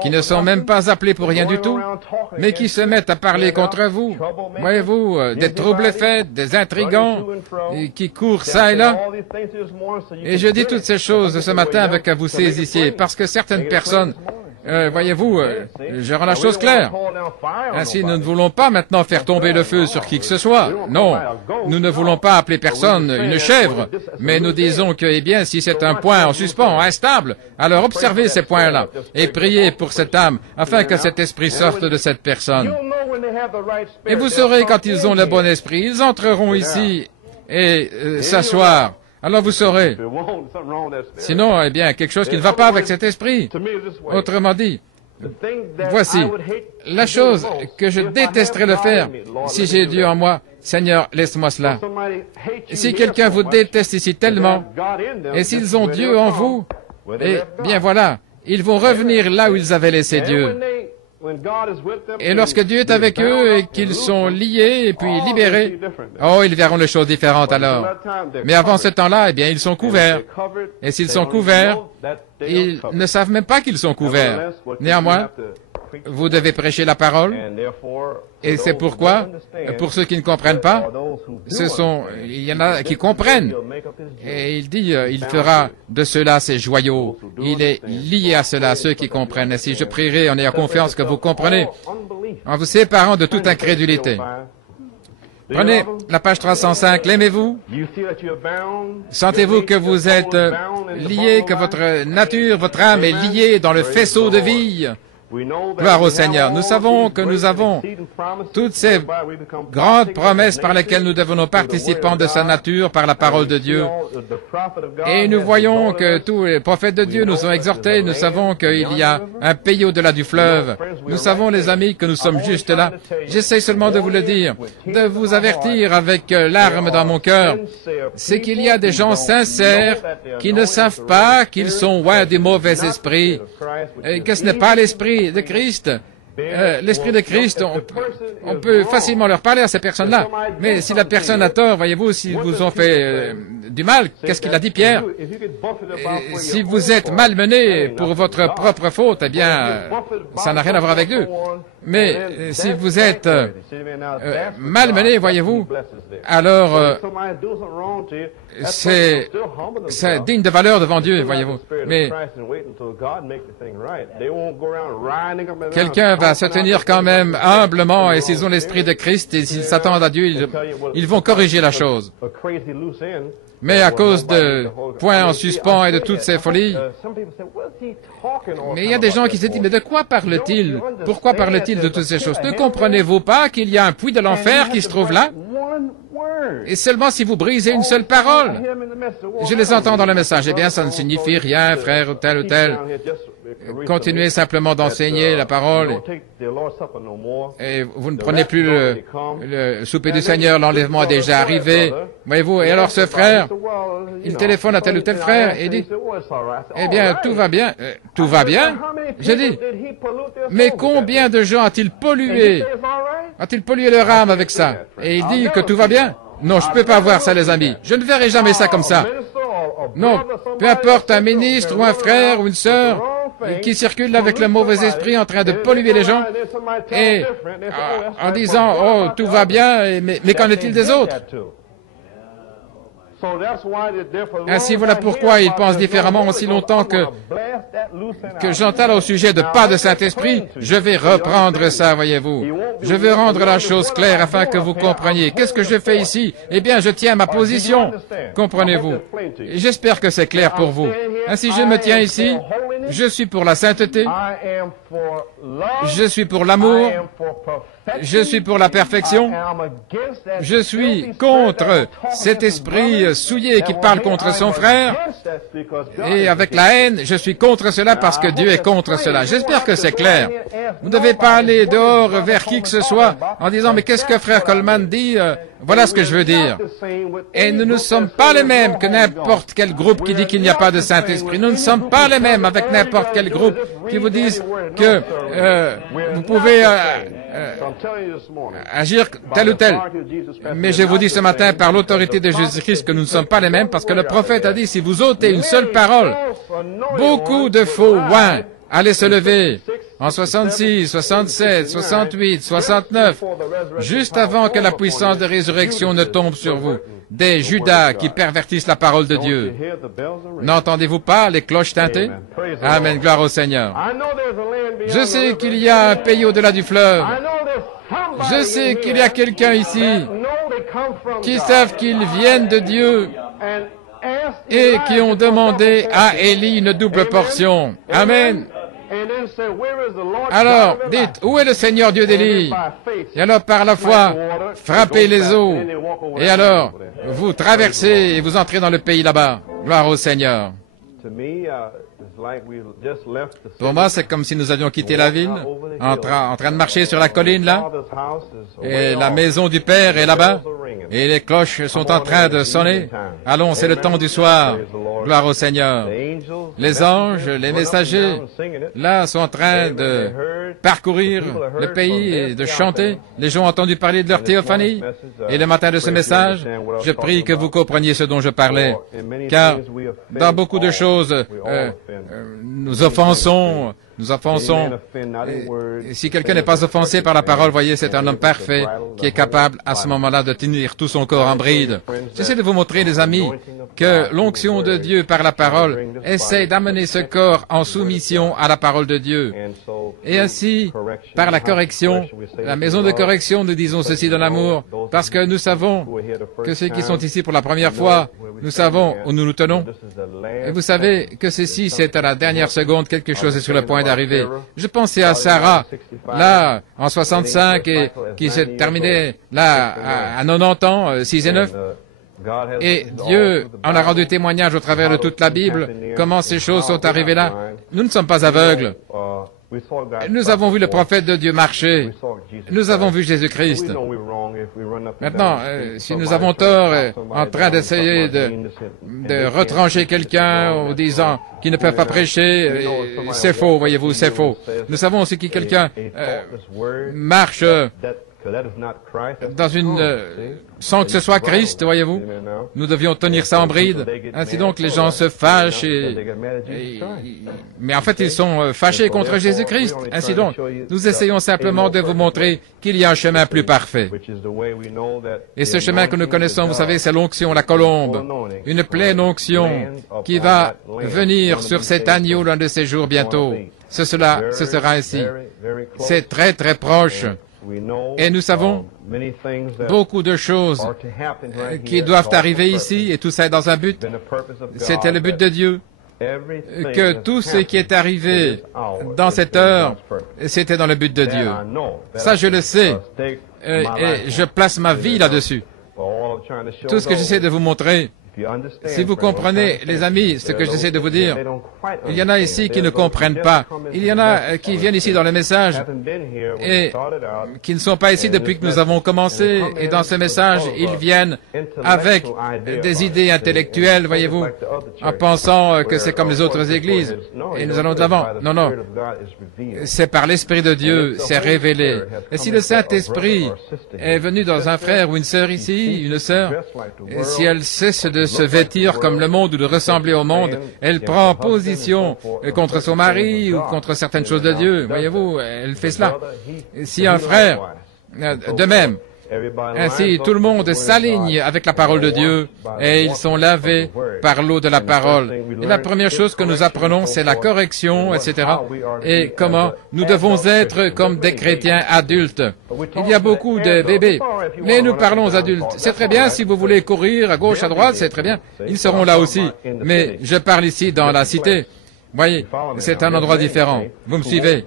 qui ne sont même pas appelés pour rien du tout, mais qui se mettent à parler contre vous. Voyez-vous, des troubles faits, des intrigants, et qui courent ça et là. Et je dis toutes ces choses ce matin avec que vous saisissiez, parce que certaines personnes, voyez-vous, je rends la chose claire. Ainsi, nous ne voulons pas maintenant faire tomber le feu sur qui que ce soit. Non, nous ne voulons pas appeler personne une chèvre, mais nous disons que, eh bien, si c'est un point en suspens, instable, alors observez ces points-là et priez pour cette âme, afin que cet esprit sorte de cette personne. Et vous saurez quand ils ont le bon esprit, ils entreront ici et s'asseoir. Alors vous saurez. Sinon, eh bien, quelque chose qui ne va pas avec cet esprit. Autrement dit, voici la chose que je détesterais de faire si j'ai Dieu en moi. Seigneur, laisse-moi cela. Si quelqu'un vous déteste ici tellement, et s'ils ont Dieu en vous, eh bien voilà, ils vont revenir là où ils avaient laissé Dieu. Et lorsque Dieu est avec eux et qu'ils sont liés et puis libérés, oh, ils verront les choses différentes alors. Mais avant ce temps-là, eh bien, ils sont couverts. Et s'ils sont couverts, ils ne savent même pas qu'ils sont couverts. Néanmoins, vous devez prêcher la parole. Et c'est pourquoi, pour ceux qui ne comprennent pas, il y en a qui comprennent. Et il dit, il fera de cela ses joyaux. Il est lié à cela, ceux qui comprennent. Et si je prierai en ayant confiance que vous comprenez, en vous séparant de toute incrédulité. Prenez la page 305, l'aimez-vous? Sentez-vous que vous êtes lié, que votre nature, votre âme est liée dans le faisceau de vie? Gloire au Seigneur. Nous savons que nous avons toutes ces grandes promesses par lesquelles nous devenons participants de sa nature par la parole de Dieu. Et nous voyons que tous les prophètes de Dieu nous ont exhortés. Nous savons qu'il y a un pays au-delà du fleuve. Nous savons, les amis, que nous sommes juste là. J'essaie seulement de vous le dire, de vous avertir avec larmes dans mon cœur. C'est qu'il y a des gens sincères qui ne savent pas qu'ils sont loin du mauvais esprit et que ce n'est pas l'esprit de Christ. L'esprit de Christ, on peut facilement leur parler à ces personnes-là. Mais si la personne a tort, voyez-vous, s'ils vous ont fait du mal, qu'est-ce qu'il a dit, Pierre? Si vous êtes malmené pour votre propre faute, eh bien, ça n'a rien à voir avec Dieu. Mais si vous êtes malmené, voyez-vous, alors c'est digne de valeur devant Dieu, voyez-vous. Mais quelqu'un va se tenir quand même humblement, et s'ils ont l'esprit de Christ, et s'ils s'attendent à Dieu, ils vont corriger la chose. Mais à cause de points en suspens et de toutes ces folies, mais il y a des gens qui se disent, mais de quoi parle-t-il? Pourquoi parle-t-il de toutes ces choses? Ne comprenez-vous pas qu'il y a un puits de l'enfer qui se trouve là? Et seulement si vous brisez une seule parole. Je les entends dans le message. Eh bien, ça ne signifie rien, frère, ou tel. Continuez simplement d'enseigner la parole. Et vous ne prenez plus le souper du Seigneur, l'enlèvement est déjà arrivé. Voyez-vous, et alors ce frère, il téléphone à tel ou tel frère et dit, eh bien, tout va bien. Tout va bien? Je dis, mais combien de gens a-t-il pollué leur âme avec ça? Et il dit que tout va bien? Non, je ne peux pas voir ça, les amis. Je ne verrai jamais ça comme ça. Non, peu importe un ministre ou un frère ou une sœur qui circule avec le mauvais esprit en train de polluer les gens et en disant, oh, tout va bien, mais qu'en est-il des autres? Ainsi, voilà pourquoi ils pensent différemment aussi longtemps que j'entends au sujet de pas de Saint-Esprit. Je vais reprendre ça, voyez-vous. Je veux rendre la chose claire afin que vous compreniez. Qu'est-ce que je fais ici? Eh bien, je tiens ma position. Comprenez-vous? Et j'espère que c'est clair pour vous. Ainsi, je me tiens ici. Je suis pour la sainteté. Je suis pour l'amour. Je suis pour la perfection. Je suis contre cet esprit souillé qui parle contre son frère. Et avec la haine, je suis contre cela parce que Dieu est contre cela. J'espère que c'est clair. Vous ne devez pas aller dehors vers qui que ce soit en disant, mais qu'est-ce que frère Coleman dit? Voilà ce que je veux dire. Et nous ne sommes pas les mêmes que n'importe quel groupe qui dit qu'il n'y a pas de Saint-Esprit. Nous ne sommes pas les mêmes avec n'importe quel groupe qui vous disent que vous pouvez agir tel ou tel. Mais je vous dis ce matin par l'autorité de Jésus-Christ que nous ne sommes pas les mêmes parce que le prophète a dit, si vous ôtez une seule parole, beaucoup de faux ouins allaient se lever en 66, 67, 68, 69, juste avant que la puissance de résurrection ne tombe sur vous. Des Judas qui pervertissent la parole de Dieu. N'entendez-vous pas les cloches teintées? Amen, gloire au Seigneur. Je sais qu'il y a un pays au-delà du fleuve. Je sais qu'il y a quelqu'un ici qui savent qu'ils viennent de Dieu et qui ont demandé à Élie une double portion. Amen. Alors, dites, où est le Seigneur Dieu d'Élie? Et alors, par la foi, frappez les eaux. Et alors, vous traversez et vous entrez dans le pays là-bas. Gloire au Seigneur. Pour moi, c'est comme si nous avions quitté la ville, en train de marcher sur la colline là, et la maison du Père est là-bas, et les cloches sont en train de sonner. Allons, c'est le temps du soir. Gloire au Seigneur. Les anges, les messagers, là, sont en train de parcourir le pays et de chanter. Les gens ont entendu parler de leur théophanie. Et le matin de ce message, je prie que vous compreniez ce dont je parlais. Car dans beaucoup de choses, nous offensons. Et si quelqu'un n'est pas offensé par la parole, voyez, c'est un homme parfait qui est capable à ce moment-là de tenir tout son corps en bride. J'essaie de vous montrer, les amis, que l'onction de Dieu par la parole essaie d'amener ce corps en soumission à la parole de Dieu. Et ainsi, par la correction, la maison de correction, nous disons ceci dans l'amour, parce que nous savons que ceux qui sont ici pour la première fois, nous savons où nous nous tenons. Et vous savez que ceci, c'est à la dernière seconde, quelque chose est sur le point d'arriver. Je pensais à Sarah, là, en 65, et qui s'est terminée, là, à 90 ans, 6 et 9. Et Dieu en a rendu témoignage au travers de toute la Bible, comment ces choses sont arrivées là. Nous ne sommes pas aveugles. Nous avons vu le prophète de Dieu marcher. Nous avons vu Jésus-Christ. Maintenant, si nous avons tort en train d'essayer de retrancher quelqu'un en disant qu'ils ne peuvent pas prêcher, c'est faux, voyez-vous, c'est faux. Nous savons aussi que quelqu'un marche sans que ce soit Christ, voyez-vous. Nous devions tenir ça en bride. Ainsi donc, les gens se fâchent mais en fait, ils sont fâchés contre Jésus-Christ. Ainsi donc, nous essayons simplement de vous montrer qu'il y a un chemin plus parfait. Et ce chemin que nous connaissons, vous savez, c'est l'onction, la colombe. Une pleine onction qui va venir sur cet agneau l'un de ces jours bientôt. Ce sera ainsi. C'est très très proche. Et nous savons beaucoup de choses qui doivent arriver ici, et tout ça est dans un but. C'était le but de Dieu. Que tout ce qui est arrivé dans cette heure, c'était dans le but de Dieu. Ça, je le sais. Et je place ma vie là-dessus. Tout ce que j'essaie de vous montrer, si vous comprenez, les amis, ce que j'essaie de vous dire, il y en a ici qui ne comprennent pas. Il y en a qui viennent ici dans le message et qui ne sont pas ici depuis que nous avons commencé. Et dans ce message, ils viennent avec des idées intellectuelles, voyez-vous, en pensant que c'est comme les autres églises. Et nous allons de l'avant. Non, non. C'est par l'Esprit de Dieu, c'est révélé. Et si le Saint-Esprit est venu dans un frère ou une sœur ici, une sœur, si elle cesse de se vêtir comme le monde ou de ressembler au monde, elle prend position contre son mari ou contre certaines choses de Dieu. Voyez-vous, elle fait cela. Si un frère, de même, ainsi tout le monde s'aligne avec la parole de Dieu et ils sont lavés par l'eau de la parole. Et la première chose que nous apprenons, c'est la correction, etc. Et comment nous devons être comme des chrétiens adultes. Il y a beaucoup de bébés, mais nous parlons aux adultes. C'est très bien si vous voulez courir à gauche, à droite, c'est très bien. Ils seront là aussi. Mais je parle ici dans la cité. Voyez, c'est un endroit différent. Vous me suivez?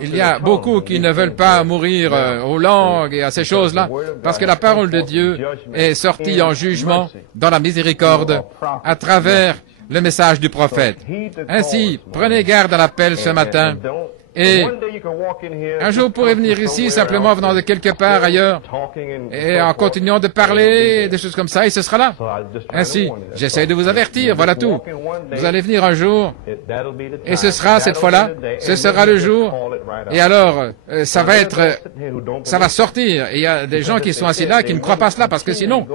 Il y a beaucoup qui ne veulent pas mourir aux langues et à ces choses-là, parce que la parole de Dieu est sortie en jugement dans la miséricorde à travers le message du prophète. Ainsi, prenez garde à l'appel ce matin. Et un jour, vous pourrez venir ici simplement venant de quelque part ailleurs et en continuant de parler, des choses comme ça, et ce sera là. Ainsi, j'essaie de vous avertir, voilà tout. Vous allez venir un jour, et ce sera cette fois-là, ce sera le jour, et alors, ça va sortir. Et il y a des gens qui sont assis là qui ne croient pas cela, parce que sinon,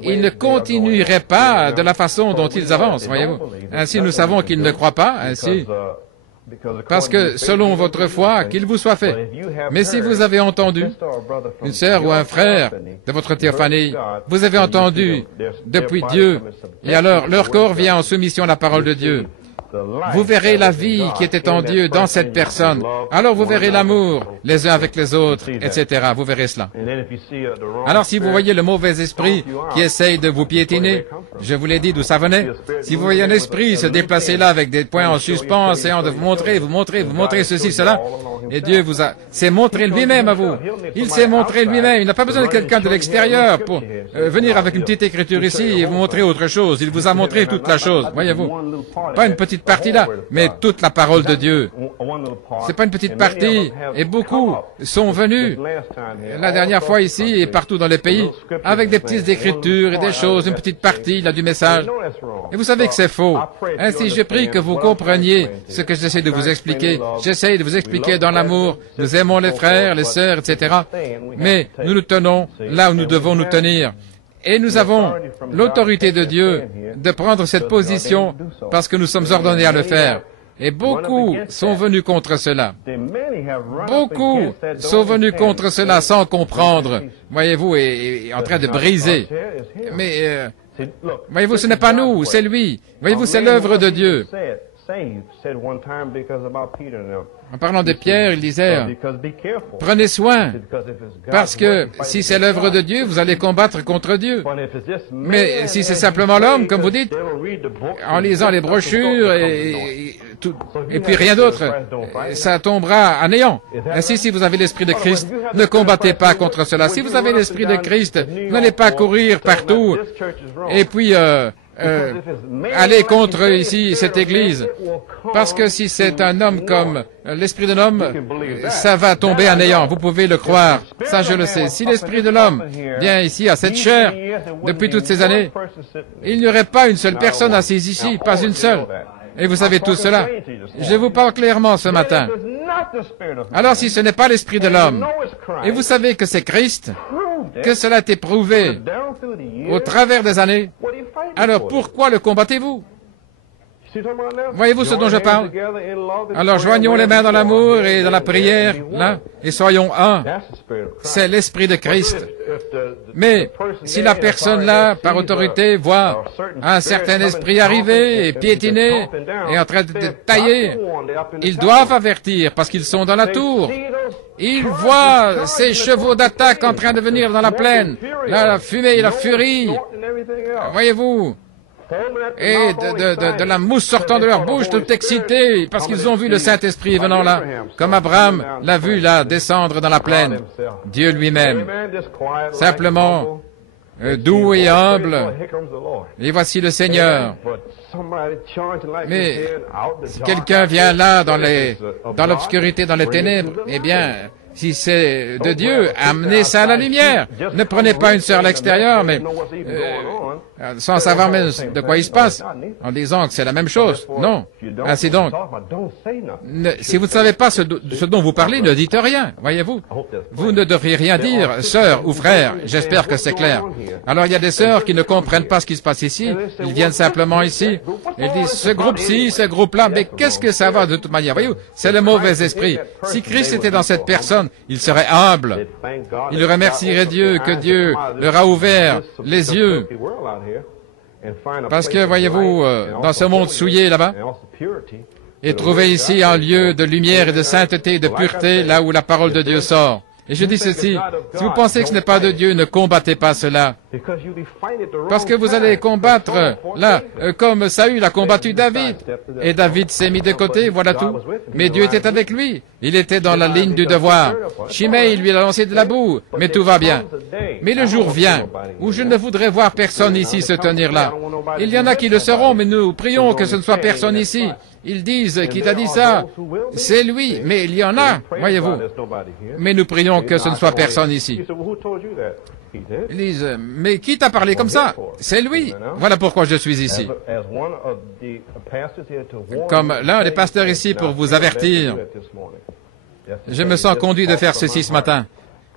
ils ne continueraient pas de la façon dont ils avancent, voyez-vous. Ainsi, nous savons qu'ils ne croient pas, ainsi... Parce que, selon votre foi, qu'il vous soit fait. Mais si vous avez entendu, une sœur ou un frère de votre théophanie, vous avez entendu depuis Dieu, et alors leur corps vient en soumission à la parole de Dieu. Vous verrez la vie qui était en Dieu dans cette personne. Alors vous verrez l'amour les uns avec les autres, etc. Vous verrez cela. Alors si vous voyez le mauvais esprit qui essaye de vous piétiner, je vous l'ai dit d'où ça venait. Si vous voyez un esprit se déplacer là avec des points en suspens, essayant de vous montrer ceci, cela, et Dieu s'est montré lui-même à vous. Il s'est montré lui-même. Il n'a pas besoin de quelqu'un de l'extérieur pour venir avec une petite écriture ici et vous montrer autre chose. Il vous a montré toute la chose, voyez-vous. Pas une petite partie là, mais toute la parole de Dieu. C'est pas une petite partie, et beaucoup sont venus la dernière fois ici et partout dans les pays avec des petites écritures et des choses, une petite partie là du message. Et vous savez que c'est faux. Ainsi, je prie que vous compreniez ce que j'essaie de vous expliquer. J'essaie de vous expliquer dans l'amour. Nous aimons les frères, les sœurs, etc. Mais nous nous tenons là où nous devons nous tenir. Et nous avons l'autorité de Dieu de prendre cette position parce que nous sommes ordonnés à le faire. Et beaucoup sont venus contre cela. Beaucoup sont venus contre cela sans comprendre, voyez-vous, et en train de briser. Mais, voyez-vous, ce n'est pas nous, c'est lui. Voyez-vous, c'est l'œuvre de Dieu. En parlant de Pierre, il disait, prenez soin, parce que si c'est l'œuvre de Dieu, vous allez combattre contre Dieu. Mais si c'est simplement l'homme, comme vous dites, en lisant les brochures et puis rien d'autre, ça tombera à néant. Ainsi, si vous avez l'Esprit de Christ, ne combattez pas contre cela. Si vous avez l'Esprit de Christ, vous n'allez pas courir partout et puis... aller contre ici cette église, parce que si c'est un homme comme l'esprit de l'homme, ça va tomber à néant, vous pouvez le croire, ça je le sais. Si l'esprit de l'homme vient ici à cette chair depuis toutes ces années, il n'y aurait pas une seule personne assise ici, pas une seule. Et vous savez tout cela. Je vous parle clairement ce matin. Alors si ce n'est pas l'esprit de l'homme, et vous savez que c'est Christ, que cela a été prouvé au travers des années, alors pourquoi le combattez-vous? Voyez-vous ce dont je parle? Alors joignons les mains dans l'amour et dans la prière, là, et soyons un. C'est l'Esprit de Christ. Mais si la personne là, par autorité, voit un certain esprit arriver et piétiner et en train de tailler, ils doivent avertir parce qu'ils sont dans la tour. Ils voient ces chevaux d'attaque en train de venir dans la plaine, là, la fumée et la furie. Voyez-vous? Et de la mousse sortant de leur bouche, tout excités, parce qu'ils ont vu le Saint-Esprit venant là, comme Abraham l'a vu là, descendre dans la plaine. Dieu lui-même, simplement, doux et humble, et voici le Seigneur. Mais si quelqu'un vient là, dans l'obscurité, dans les ténèbres, eh bien, si c'est de Dieu, amenez ça à la lumière. Ne prenez pas une sœur à l'extérieur, mais sans savoir même de quoi il se passe, en disant que c'est la même chose. Non. Ainsi donc, si vous ne savez pas ce dont vous parlez, ne dites rien, voyez-vous. Vous ne devriez rien dire, sœur ou frère. J'espère que c'est clair. Alors il y a des sœurs qui ne comprennent pas ce qui se passe ici. Ils viennent simplement ici. Ils disent, ce groupe-ci, ce groupe-là, mais qu'est-ce que ça va de toute manière? Voyez-vous, c'est le mauvais esprit. Si Christ était dans cette personne, il serait humble. Il remercierait Dieu que Dieu leur a ouvert les yeux. Parce que, voyez-vous, dans ce monde souillé là-bas, et trouver ici un lieu de lumière et de sainteté et de pureté, là où la parole de Dieu sort. Et je dis ceci, si vous pensez que ce n'est pas de Dieu, ne combattez pas cela. Parce que vous allez combattre, là, comme Saül a combattu David. Et David s'est mis de côté, voilà tout. Mais Dieu était avec lui. Il était dans la ligne du devoir. Shimei lui a lancé de la boue, mais tout va bien. Mais le jour vient où je ne voudrais voir personne ici se tenir là. Il y en a qui le seront, mais nous prions que ce ne soit personne ici. Ils disent, qui t'a dit ça? C'est lui, mais il y en a, voyez-vous. Mais nous prions que ce ne soit personne ici. Ils disent, mais qui t'a parlé comme ça? C'est lui. Voilà pourquoi je suis ici. Comme l'un des pasteurs ici pour vous avertir, je me sens conduit de faire ceci ce matin.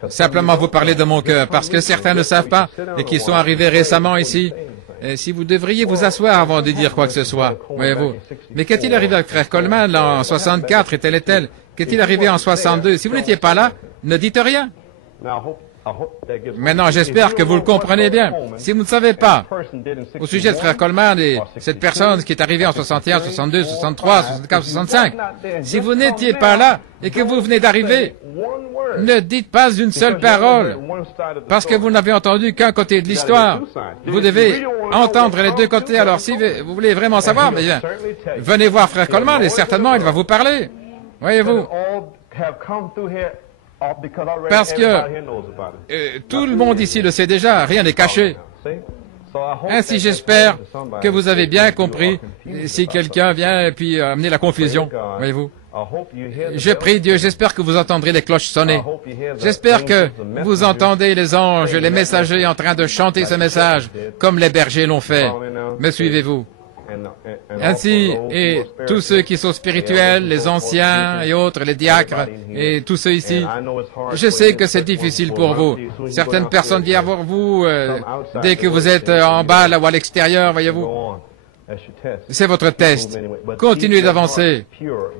Simplement vous parler de mon cœur, parce que certains ne savent pas et qui sont arrivés récemment ici. Et si vous devriez vous asseoir avant de dire quoi que ce soit, voyez-vous. Mais qu'est-il arrivé avec frère Coleman là, en 64 et tel et tel? Qu'est-il arrivé en 62? Si vous n'étiez pas là, ne dites rien. Maintenant, j'espère que vous le comprenez bien. Si vous ne savez pas, au sujet de frère Coleman et cette personne qui est arrivée en 61, 62, 63, 64, 65, si vous n'étiez pas là et que vous venez d'arriver, ne dites pas une seule parole, parce que vous n'avez entendu qu'un côté de l'histoire. Vous devez entendre les deux côtés. Alors, si vous voulez vraiment savoir, mais bien, venez voir frère Coleman et certainement il va vous parler. Voyez-vous. Parce que tout le monde ici le sait déjà, rien n'est caché. Ainsi, j'espère que vous avez bien compris si quelqu'un vient et puis amener la confusion, voyez-vous. Je prie Dieu, j'espère que vous entendrez les cloches sonner. J'espère que vous entendez les anges, les messagers en train de chanter ce message, comme les bergers l'ont fait. Me suivez-vous? Ainsi, et tous ceux qui sont spirituels, les anciens et autres, les diacres, et tous ceux ici, je sais que c'est difficile pour vous. Certaines personnes viennent voir vous dès que vous êtes en bas, là ou à l'extérieur, voyez-vous. C'est votre test. Continuez d'avancer.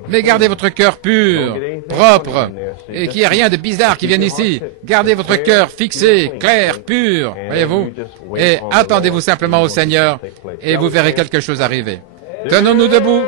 Mais gardez votre cœur pur, propre, et qu'il n'y ait rien de bizarre qui vienne ici. Gardez votre cœur fixé, clair, pur, voyez-vous. Et attendez-vous simplement au Seigneur, et vous verrez quelque chose arriver. Tenons-nous debout.